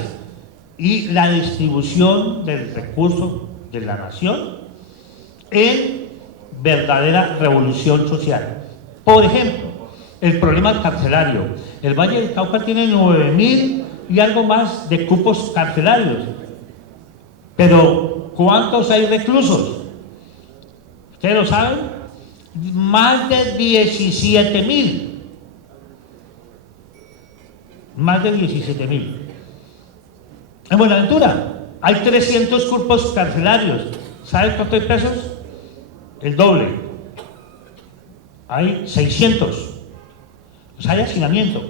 y la distribución del recurso de la nación en verdadera revolución social. Por ejemplo, el problema carcelario. El Valle del Cauca tiene 9.000 y algo más de cupos carcelarios, pero ¿cuántos hay reclusos? ¿Ustedes lo saben? Más de 17.000. Más de 17.000. En Buenaventura hay 300 cupos carcelarios. ¿Saben cuántos hay presos? El doble. Hay 600. O sea, hay hacinamiento.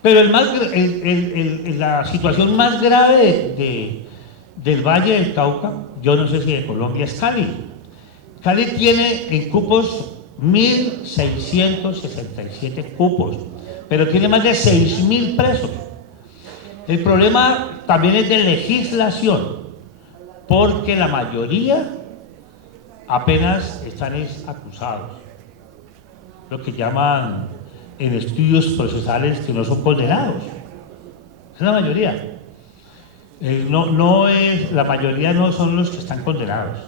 Pero la situación más grave del Valle del Cauca, yo no sé si de Colombia, es Cali. Cali tiene en cupos 1.667 cupos, pero tiene más de 6.000 presos. El problema también es de legislación, porque la mayoría apenas están acusados, lo que llaman en estudios procesales que no son condenados. Es la mayoría. La mayoría no son los que están condenados.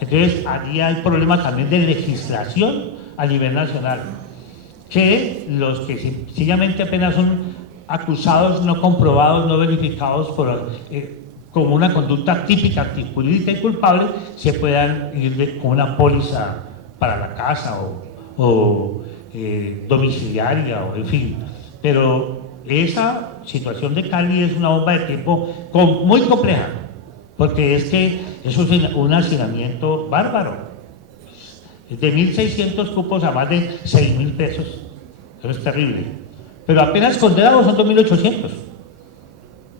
Entonces, allí hay problema también de legislación a nivel nacional, que los que sencillamente apenas son acusados, no comprobados, no verificados como una conducta típica, antijurídica y culpable, se puedan ir con una póliza para la casa o domiciliaria, o en fin. Pero esa situación de Cali es una bomba de tiempo muy compleja, porque es que eso es un hacinamiento bárbaro. De 1.600 cupos a más de 6.000 pesos. Eso es terrible. Pero apenas condenados son 2.800.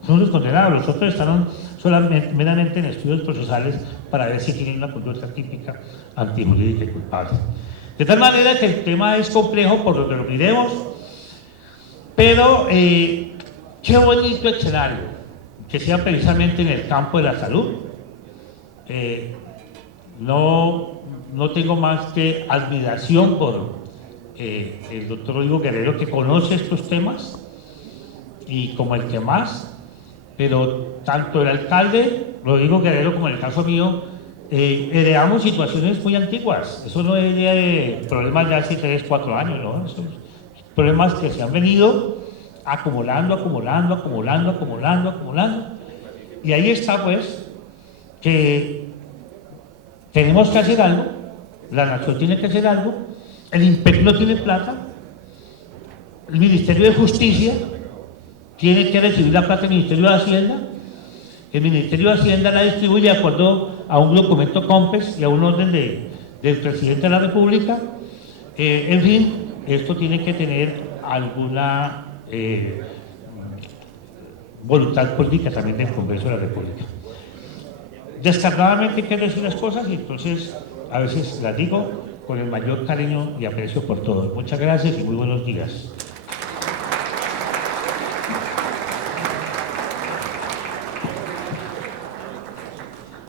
Son los condenados, los otros están solamente, meramente en estudios procesales para ver si tienen una conducta típica antijurídica y culpable. De tal manera que el tema es complejo por lo que lo miremos, pero qué bonito escenario, que sea precisamente en el campo de la salud. No tengo más que admiración por el doctor Rodrigo Guerrero, que conoce estos temas y como el que más, pero tanto el alcalde Rodrigo Guerrero como en el caso mío heredamos situaciones muy antiguas. Eso no es de problemas de hace 3, 4 años, ¿no? Esos problemas que se han venido acumulando, y ahí está pues que tenemos que hacer algo, la nación tiene que hacer algo, el IMPEC no tiene plata, el Ministerio de Justicia tiene que recibir la plata del Ministerio de Hacienda, el Ministerio de Hacienda la distribuye de acuerdo a un documento COMPES y a un orden del presidente de la República. En fin, esto tiene que tener alguna voluntad política también del Congreso de la República. Descarnadamente quiero decir las cosas y entonces a veces las digo con el mayor cariño y aprecio por todos. Muchas gracias y muy buenos días.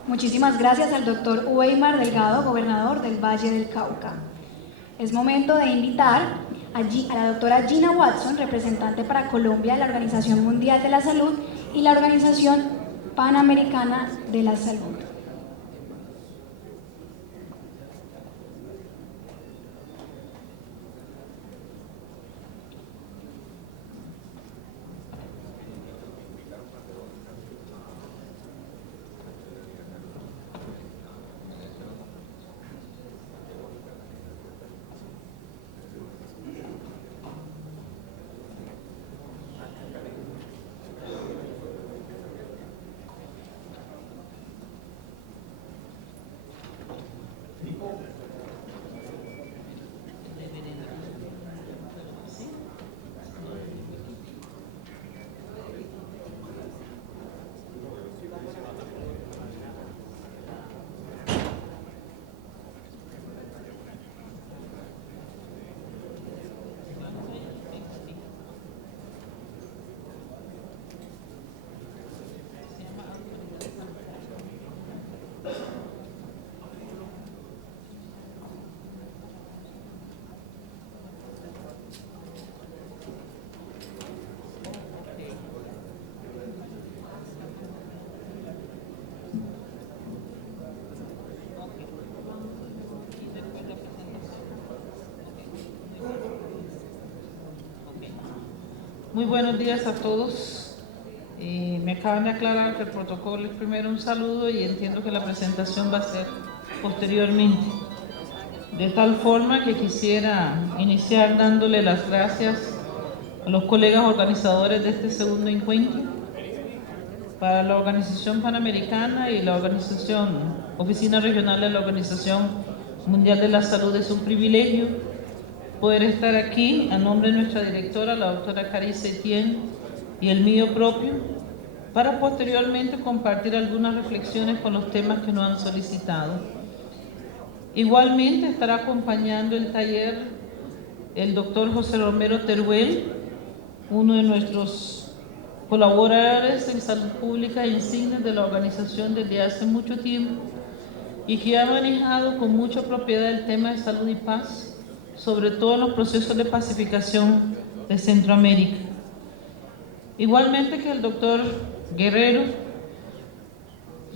Muchísimas gracias al doctor Weimar Delgado, gobernador del Valle del Cauca. Es momento de invitar a la doctora Gina Watson, representante para Colombia de la Organización Mundial de la Salud y la Organización Panamericana de la Salud. Muy buenos días a todos. Me acaban de aclarar que el protocolo es primero un saludo y entiendo que la presentación va a ser posteriormente. De tal forma que quisiera iniciar dándole las gracias a los colegas organizadores de este segundo encuentro. Para la Organización Panamericana y la Oficina Regional de la Organización Mundial de la Salud es un privilegio poder estar aquí a nombre de nuestra directora, la doctora Carissa Etienne, y el mío propio, para posteriormente compartir algunas reflexiones con los temas que nos han solicitado. Igualmente estará acompañando el taller el doctor José Romero Teruel, uno de nuestros colaboradores en salud pública insignes de la organización desde hace mucho tiempo y que ha manejado con mucha propiedad el tema de salud y paz, sobre todo en los procesos de pacificación de Centroamérica. Igualmente que el doctor Guerrero,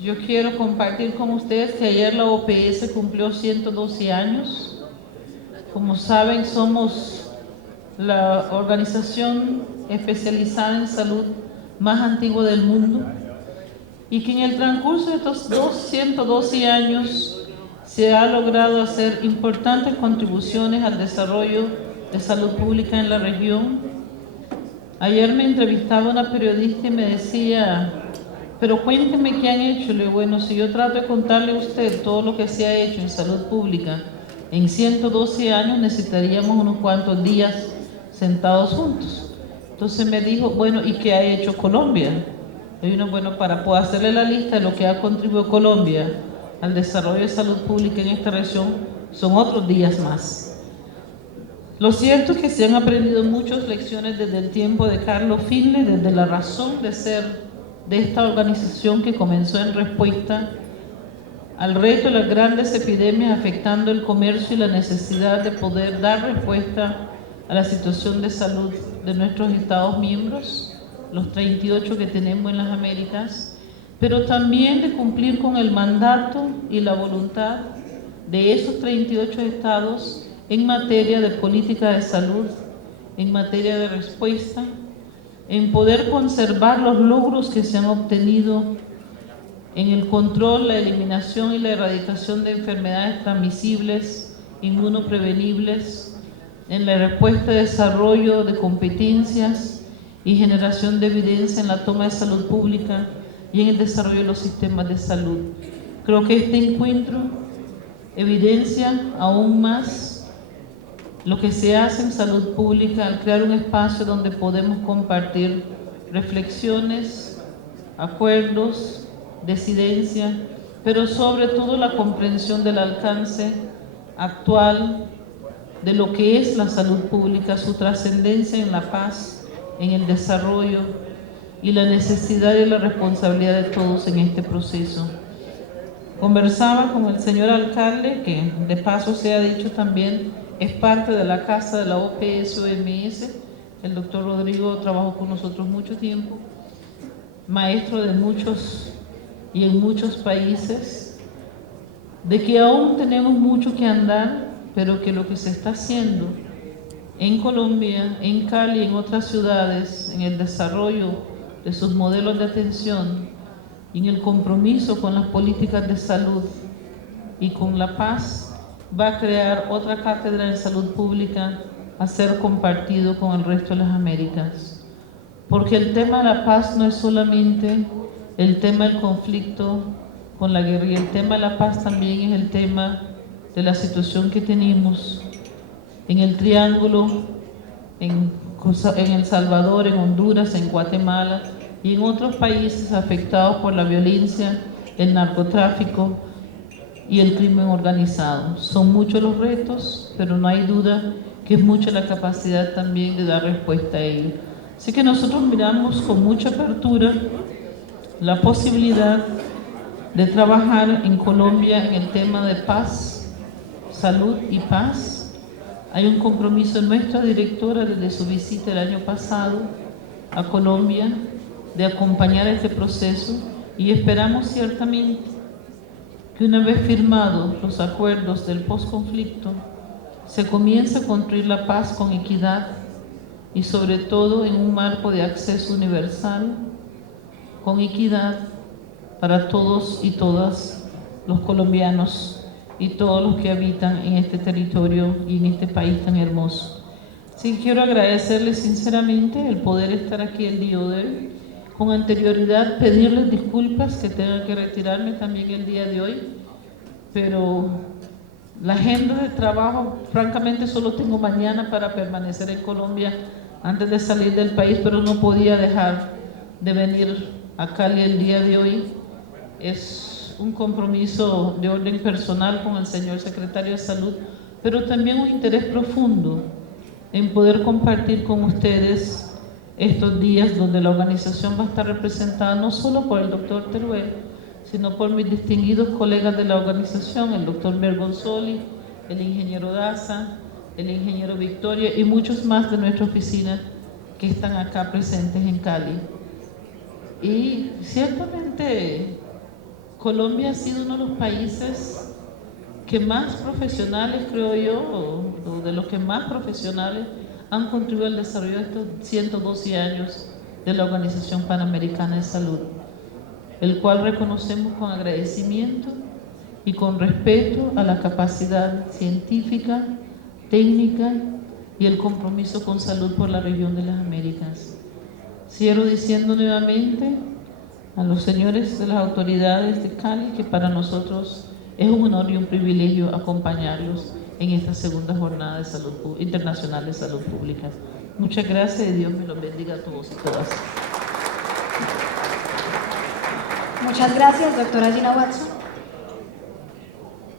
yo quiero compartir con ustedes que ayer la OPS cumplió 112 años. Como saben, somos la organización especializada en salud más antigua del mundo y que en el transcurso de estos 112 años se ha logrado hacer importantes contribuciones al desarrollo de salud pública en la región. Ayer me entrevistaba una periodista y me decía pero cuénteme qué han hecho. Le digo, bueno, si yo trato de contarle a usted todo lo que se ha hecho en salud pública en 112 años, necesitaríamos unos cuantos días sentados juntos. Entonces me dijo, bueno, ¿y qué ha hecho Colombia? Y uno, bueno, para poder hacerle la lista de lo que ha contribuido Colombia al desarrollo de salud pública en esta región, son otros días más. Lo cierto es que se han aprendido muchas lecciones desde el tiempo de Carlos Finley, desde la razón de ser de esta organización que comenzó en respuesta al reto de las grandes epidemias afectando el comercio y la necesidad de poder dar respuesta a la situación de salud de nuestros Estados miembros, los 38 que tenemos en las Américas, pero también de cumplir con el mandato y la voluntad de esos 38 estados en materia de política de salud, en materia de respuesta, en poder conservar los logros que se han obtenido en el control, la eliminación y la erradicación de enfermedades transmisibles, inmunoprevenibles, en la respuesta de desarrollo de competencias y generación de evidencia en la toma de salud pública y en el desarrollo de los sistemas de salud. Creo que este encuentro evidencia aún más lo que se hace en salud pública al crear un espacio donde podemos compartir reflexiones, acuerdos, decidencia, pero sobre todo la comprensión del alcance actual de lo que es la salud pública, su trascendencia en la paz, en el desarrollo y la necesidad y la responsabilidad de todos en este proceso. Conversaba con el señor alcalde, que de paso se ha dicho también es parte de la casa de la OPS-OMS. El doctor Rodrigo trabajó con nosotros mucho tiempo, maestro de muchos y en muchos países, de que aún tenemos mucho que andar, pero que lo que se está haciendo en Colombia, en Cali, en otras ciudades, en el desarrollo de sus modelos de atención y en el compromiso con las políticas de salud y con la paz, va a crear otra cátedra en salud pública a ser compartido con el resto de las Américas. Porque el tema de la paz no es solamente el tema del conflicto con la guerrilla, el tema de la paz también es el tema de la situación que tenemos en el Triángulo, en El Salvador, en Honduras, en Guatemala y en otros países afectados por la violencia, el narcotráfico y el crimen organizado. Son muchos los retos, pero no hay duda que es mucha la capacidad también de dar respuesta a ello. Así que nosotros miramos con mucha apertura la posibilidad de trabajar en Colombia en el tema de paz, salud y paz. Hay un compromiso de nuestra directora desde su visita el año pasado a Colombia de acompañar este proceso y esperamos ciertamente que una vez firmados los acuerdos del posconflicto, se comience a construir la paz con equidad y sobre todo en un marco de acceso universal, con equidad para todos y todas los colombianos y todos los que habitan en este territorio y en este país tan hermoso. Sí, quiero agradecerles sinceramente el poder estar aquí el día de hoy. Con anterioridad pedirles disculpas que tenga que retirarme también el día de hoy, pero la agenda de trabajo, francamente solo tengo mañana para permanecer en Colombia antes de salir del país, pero no podía dejar de venir a Cali el día de hoy. Es un compromiso de orden personal con el señor secretario de Salud, pero también un interés profundo en poder compartir con ustedes estos días donde la organización va a estar representada no solo por el doctor Teruel, sino por mis distinguidos colegas de la organización, el doctor Mergonzoli, el ingeniero Daza, el ingeniero Victoria y muchos más de nuestra oficina que están acá presentes en Cali. Y ciertamente Colombia ha sido uno de los países que más profesionales, creo yo, o de los que más profesionales han contribuido al desarrollo de estos 112 años de la Organización Panamericana de Salud, el cual reconocemos con agradecimiento y con respeto a la capacidad científica, técnica y el compromiso con salud por la región de las Américas. Cierro diciendo nuevamente a los señores de las autoridades de Cali, que para nosotros es un honor y un privilegio acompañarlos en esta segunda jornada de salud internacional de salud pública. Muchas gracias y Dios me los bendiga a todos y todas. Muchas gracias, doctora Gina Watson.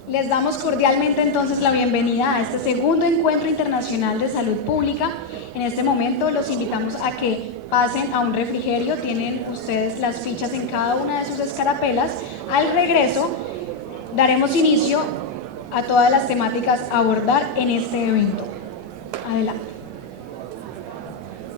Les damos cordialmente entonces la bienvenida a este segundo encuentro internacional de salud pública. En este momento los invitamos a que pasen a un refrigerio. Tienen ustedes las fichas en cada una de sus escarapelas. Al regreso daremos inicio a todas las temáticas a abordar en este evento. Adelante.